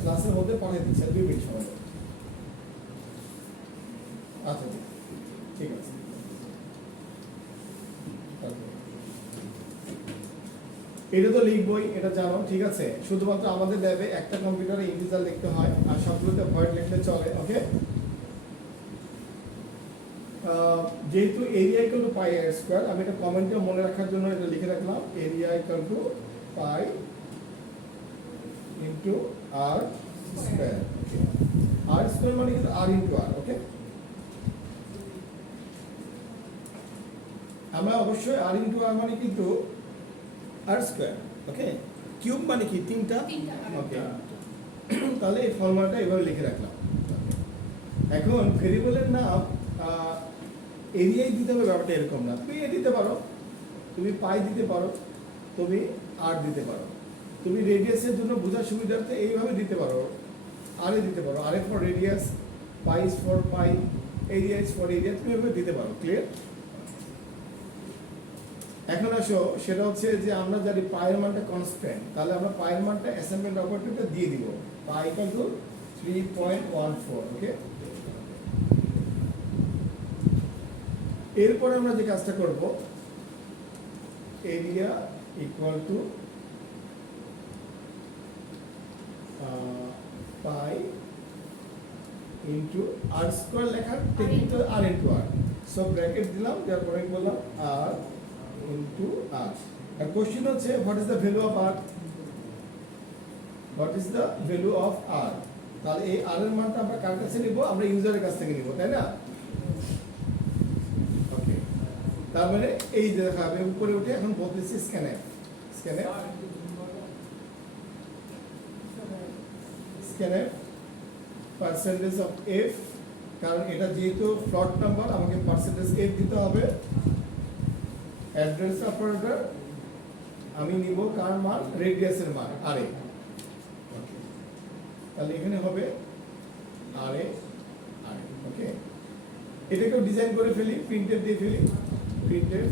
ক্লাসের মধ্যে পাঠিয়ে দিচ্ছে 2 মিনিট সময়। আচ্ছা ঠিক আছে। এটা তো লিখবই, এটা জানো, ঠিক আছে। শুধুমাত্র আমাদের ল্যাবে একটা কম্পিউটারে ইন্টিজার লিখতে হয়, আর সবগুলোতে ভয়েড লিখলে চলে। ওকে, যেহেতু area equal to pi r square, আমি এটা কমেন্টে মনে রাখার জন্য এটা লিখে রাখলাম, area equal to pi into r square. R square মানে কিন্তু আর ইনটু আর। ওকে, আমরা অবশ্যই আর ইনটু আর মানে কিন্তু আর স্কয়ার। ওকে, কিউব মানে কি তিনটা। ওকে, তাহলে এই ফর্মুলাটা এভাবে লিখে রাখলাম। এখন ভেরিয়েবলের নাম এরিয়াই দিতে হবে, ব্যাপারটা এরকম না। তুমি এ দিতে পারো, তুমি পাই দিতে পারো, তুমি আর দিতে পারো, তুমি রেডিয়াসের জন্য বোঝার সুবিধার্থে এইভাবে দিতে পারো, আর দিতে পারো, r for radius, pi is for pi, area is for area, তুমি এভাবে দিতে পারো। ক্লিয়ার? এখন আসো, সেটা হচ্ছে যে আমরা জানি পায়ের মানটা কনস্ট্যান্ট, তাহলে আমরা পায়ের মানটা অ্যাসাইনমেন্ট অপারেটরটা দিয়ে দিব, পাই ইকুয়াল টু 3.14। ওকে, এরপরে আমরা যে কাজটা করব, area equal to pi into r square লেখার টেকনিকটা r into r. So bracket দিলাম, তারপরে বললাম আর ইনটু আর। আর কোশ্চেন হচ্ছে what is the value of r, what is the value of r. তাহলে এই আর এর মানটা আমরা কার কাছে নিব? আমরা ইউজারের কাছ থেকে নিব, তাই না? ওকে, তার মানে এই যে দেখাবে উপরে উঠে এখন বলতেছি scanf, scanf percentage of F, কারণ এটা যেহেতু ফ্লট নাম্বার আমাকে পার্সেন্টেজ এফ দিতে হবে। অ্যাড্রেস অপারেটর আমি নিব কার মান? রেডিয়াসের মান আর এ। তাহলে এখানে হবে আর এ। ওকে, এটাকেও ডিজাইন করে ফেলি, প্রিন্টেড দিয়ে ফেলি, printed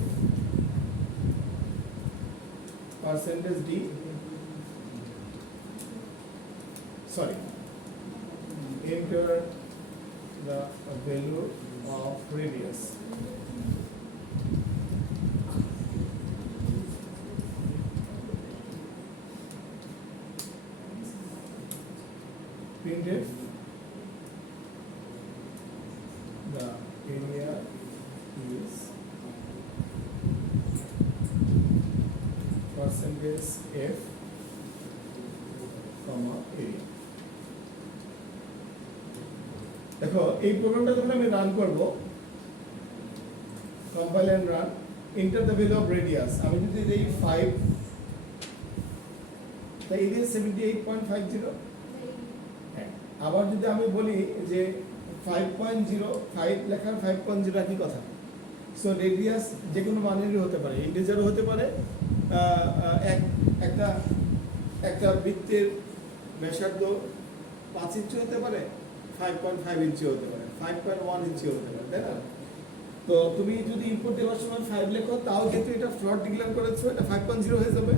percentage D, sorry, enter the value of radius, printf the area is percentage f comma area। দেখো এই প্রোগ্রামটা যখন আমি রান করব, compile and run, enter the value of radius, আমি যদি দেই 5, তাই এরিয়া 78.50। হ্যাঁ, আবার যদি আমি বলি যে 5.05 লেখার 5.0 একই কথা। সো রেডিয়াস যে কোনো মানেরই হতে পারে, ইন্টিজারও হতে পারে, একটা বৃত্তের ব্যাসার্ধ 5 ইঞ্চি হতে পারে, 5.5 ইঞ্চি হতে পারে, 5.1 ইঞ্চি হতে পারে, তাই না? তো তুমি যদি ইনপুট দেওয়ার সময় 5 লেখো, তাও কিন্তু এটা ফ্লট ডিক্লেয়ার করেছো, এটা 5.0 হয়ে যাবে।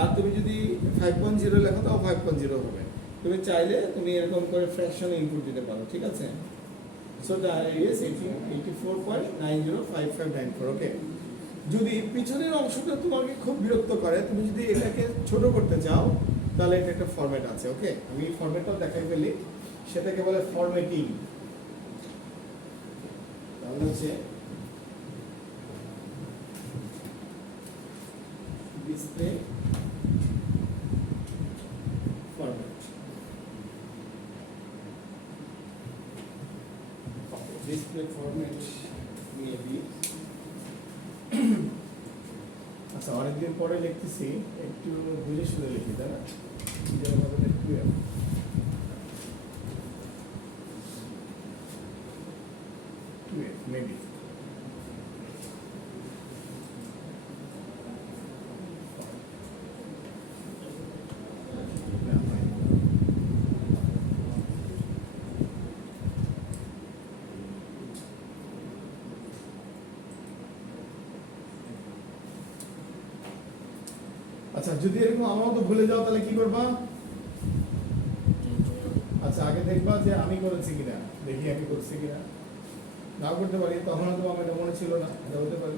আর তুমি যদি 5.0 লেখো, তাও 5.0 হবে। তুমি চাইলে তুমি এরকম করে ফ্র্যাকশনে ইনপুট দিতে পারো, ঠিক আছে? So the is 84.905594। ওকে, যদি পিছনের অংশটা তোমাকে খুব বিরক্ত করে, তুমি যদি এটাকে ছোট করতে চাও, তাহলে এটা একটা ফরম্যাট আছে। ওকে, আমি ফরম্যাটটাও দেখাই ফেলি, সেটাকে বলে ফরম্যাটিং। তাহলে হচ্ছে display format, display format maybe. আচ্ছা, অনেকদিন পরে লিখতেছি, একটু বুঝে শুনে লিখি, তাই না? Maybe আচ্ছা যদি এরকম আমার মতো ভুলে যাও তাহলে কি করবা? আচ্ছা আগে দেখবা যে আমি করেছি কিনা, দেখি আমি করছি কিনা। না করতে পারি তখন হয়তো আমার এটা মনে ছিল না, এটা হতে পারে।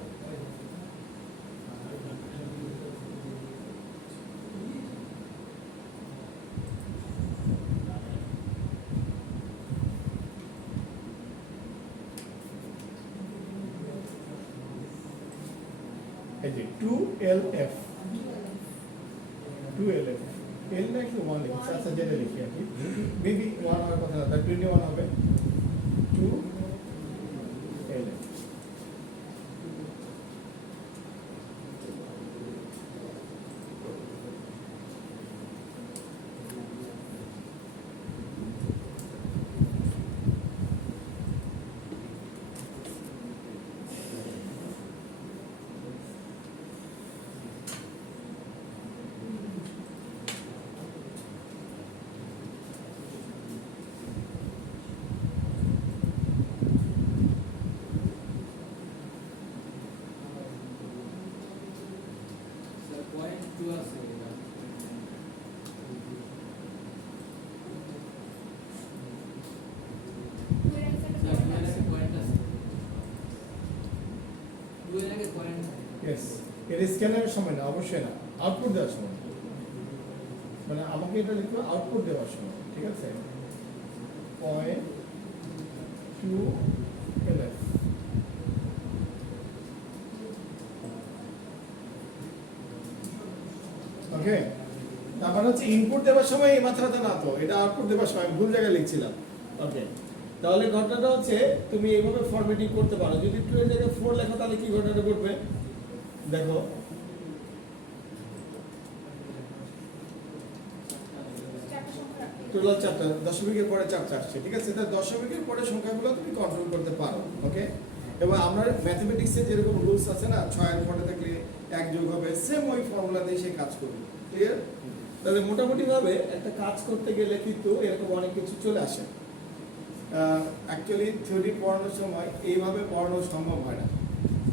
এই যে 2LF 2LF এল নাকি 1 লিখছি, আচ্ছা যেটা লিখি আর কি, মেবি 1 হওয়ার কথা না, তাই 21 হবে 2LF। স্যার পয়েন্ট 2 আছে এটা। স্যার 2 এর আগে পয়েন্ট আছে। 2 এর আগে পয়েন্ট আছে। ইয়েস, এর স্ক্যানারের সময় না, অবশ্যই না, আউটপুট দেওয়ার সময়। মানে আমাকে এটা লিখতে হবে আউটপুট দেওয়ার সময়, ঠিক আছে? 2LF ওকে। তারপর হচ্ছে ইনপুট দেওয়ার সময় এই মাত্রাটা না, তো এটা আউটপুট দেওয়ার সময় আমি ভুল জায়গায় লিখছিলাম। ওকে, তাহলে ঘটনাটা হচ্ছে তুমি এইভাবে ফরম্যাটিং করতে পারো। যদি 2 এর জায়গায় 4 লেখো তাহলে কি ঘটনাটা ঘটবে দেখো। টোটাল 4টা, দশমিকের পরে 4টা আসছে, ঠিক আছে? তাহলে দশমিকের পরে সংখ্যাগুলো তুমি কন্ট্রোল করতে পারো। ওকে, এবং আমরা ম্যাথমেটিক্সে যেরকম রুলস আছে না, 6 এর পরে থাকলে 1 যোগ হবে, সেম ওই ফর্মুলা দিয়ে সে কাজ করবে। ক্লিয়ার? তাহলে মোটামুটি ভাবে একটা কাজ করতে গেলে কিন্তু এরকম অনেক কিছু চলে আসে। অ্যাকচুয়ালি থিওরি পড়ানোর সময় এইভাবে পড়ানো সম্ভব হয় না,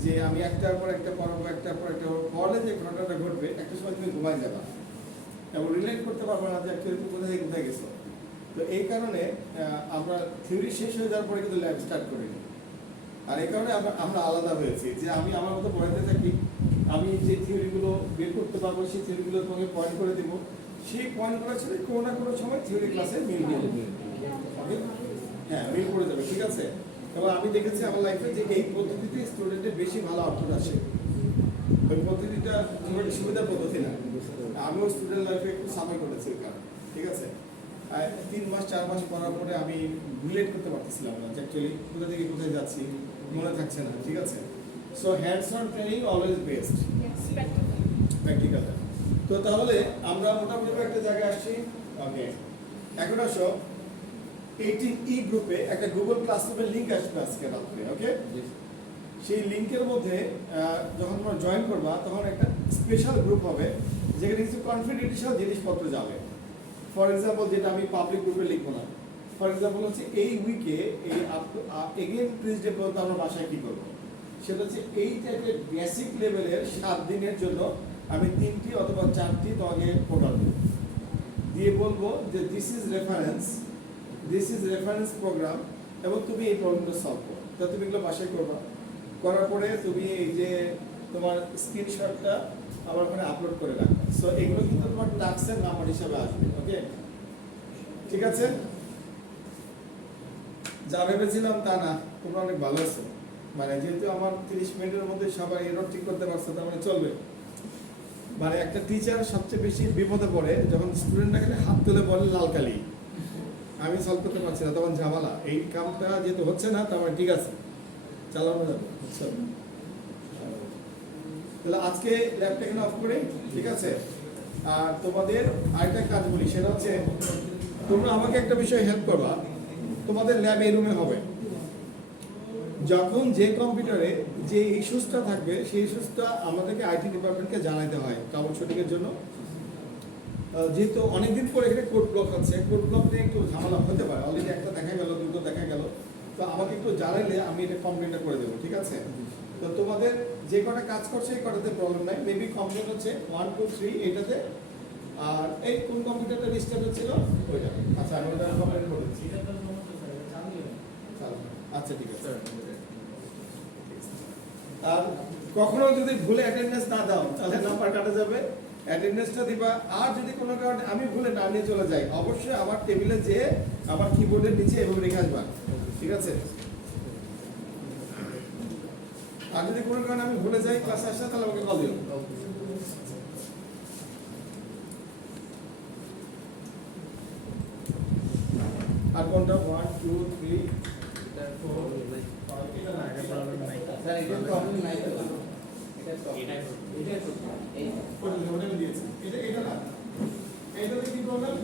যে আমি একটার পর একটা পড়াবো, একটার পর একটা পড়লে যে ঘটনাটা ঘটবে একটা সময় তুমি ঘুমাই যাবা এবং রিলেট করতে পারবো না যে অ্যাকচুয়ালি তুমি কোথায় কোথায় গেছো। তো এই কারণে আমরা থিওরি শেষ হয়ে যাওয়ার পরে কিন্তু ল্যাব স্টার্ট করিনি। আর এই কারণে আমরা আলাদা হয়েছি, যে আমি আমার মতো পড়াতে থাকি, আমি যে থিওরিগুলো বের করতে পারবো সেই থিওরিগুলো তোমাকে পয়েন্ট করে দেবো, সেই পয়েন্টগুলোর সাথে কোনো না কোনো সময় থিওরি ক্লাসে মিল হবে। হ্যাঁ, মিল করে যাবে, ঠিক আছে? এবং আমি দেখেছি আমার লাইফে যে এই পদ্ধতিতে স্টুডেন্টের বেশি ভালো আউটপুট আসে। ওই পদ্ধতিটা খুব একটা সুবিধার পদ্ধতি না, আমিও স্টুডেন্ট লাইফে একটু সাফার করেছি ওই কারণে, ঠিক আছে? 3 মাস 4 মাস পড়ার পরে আমি রিলেট করতে পারতেছিলাম না যে অ্যাকচুয়ালি কোথা থেকে কোথায় যাচ্ছি, মনে থাকছে না, ঠিক আছে? So hands on training always best, practical. তো তাহলে আমরা মোটামুটি একটা জায়গায় আসছি। ওকে, এখন আসো 18E গ্রুপে একটা গুগল ক্লাসরুমের লিংক আসবে আজকে রাত্রে। ওকে, সেই লিংকের মধ্যে যখন তোমরা জয়েন করবা তখন একটা স্পেশাল গ্রুপ হবে যেখানে কিছু কনফিডেন্সিয়াল জিনিসপত্র যাবে। ফর এক্সাম্পল, যেটা আমি পাবলিক গ্রুপে লিখবো না, ফর এক্সাম্পল হচ্ছে এই উইকে এই এগেন টুইসডে পর্যন্ত আমরা বাসায় কী করবো, সেটা হচ্ছে এই টাইপের বেসিক লেভেলের 7 দিনের জন্য আমি 3টি অথবা 4টি তোমাকে পোর্টাল দিয়ে বলবো যে দিস ইজ রেফারেন্স প্রোগ্রাম, এবং তুমি এই প্রবলেমটা সলভ করো। তো তুমি এগুলো বাসায় করবা, করার পরে তুমি এই যে তোমার স্ক্রিনশটটা আমার ওখানে আপলোড করে রাখবা। সো এগুলো কিন্তু তোমার টাস্কের নাম্বার হিসাবে আসবে। ওকে, ঠিক আছে? যা ভেবেছিলাম তা না, তোমরা অনেক ভালো আছো। মানে যেহেতু আমার 30 মিনিটের মধ্যে সবাই এরর ঠিক করতে পারছে, তার মানে চলবে। মানে একটা টিচার সবচেয়ে বেশি বিপদে পড়ে যখন স্টুডেন্টরা খালি হাত তুলে বলে লাল কালি, আমি সলভ করতে পারছি না, তখন ঝামেলা। এই কামটা যেহেতু হচ্ছে না, তার মানে ঠিক আছে, চালানো যাবে। তাহলে আজকে ল্যাবটা এখানে অফ করে, ঠিক আছে? আর তোমাদের আরেকটা কাজ বলি, সেটা হচ্ছে তোমরা আমাকে একটা বিষয় হেল্প করবা। তোমাদের ল্যাব এই রুমে হবে। যখন যে কম্পিউটারে যে ইস্যুসটা থাকবে সেই ইস্যুসটা আমাদেরকে আইটি ডিপার্টমেন্টকে জানাতে হয় ট্রাবল শুটিংয়ের জন্য। যেহেতু অনেকদিন পরে এখানে কোড ব্লক আছে, কোড ব্লক নিয়ে একটু ঝামেলা হতে পারে, অলরেডি একটা দেখা গেল, দুটো দেখা গেল, তো আমাকে একটু জানাইলে আমি এটা কমপ্লেনটা করে দেবো, ঠিক আছে? তো তোমাদের যে কটা কাজ করছে এই কটাতে প্রবলেম নাই, মেবি কমপ্লেন হচ্ছে 1 2 3 এটাতে, আর এই কোন কম্পিউটারটা রিস্টার্ট হচ্ছিল ওইটা। আচ্ছা আমি ওটা কমপ্লেন করেছি। আচ্ছা ঠিক আছে। আর কখনো যদি ভুলে অ্যাটেন্ডেন্স না দাও তাহলে নাম্বার কাটা যাবে, অ্যাটেন্ডেন্সটা দিবা। আর যদি কোনো কারণে আমি ভুলে না নিয়ে চলে যাই, অবশ্যই আমার টেবিলে যেয়ে আমার কিবোর্ডের নিচে এভাবে রেখে আসবা, ঠিক আছে? আর যদি কোনো কারণে আমি ভুলে যাই ক্লাসে আসা, তাহলে আমাকে কল দিও। আর কোনটা 1 2 3 4 5 এটা না, এটা প্রবলেম নাই স্যার এটা প্রবলেম নাই তো ওটা আমি দিয়েছি। এটা না, এইটাতে কি প্রবলেম?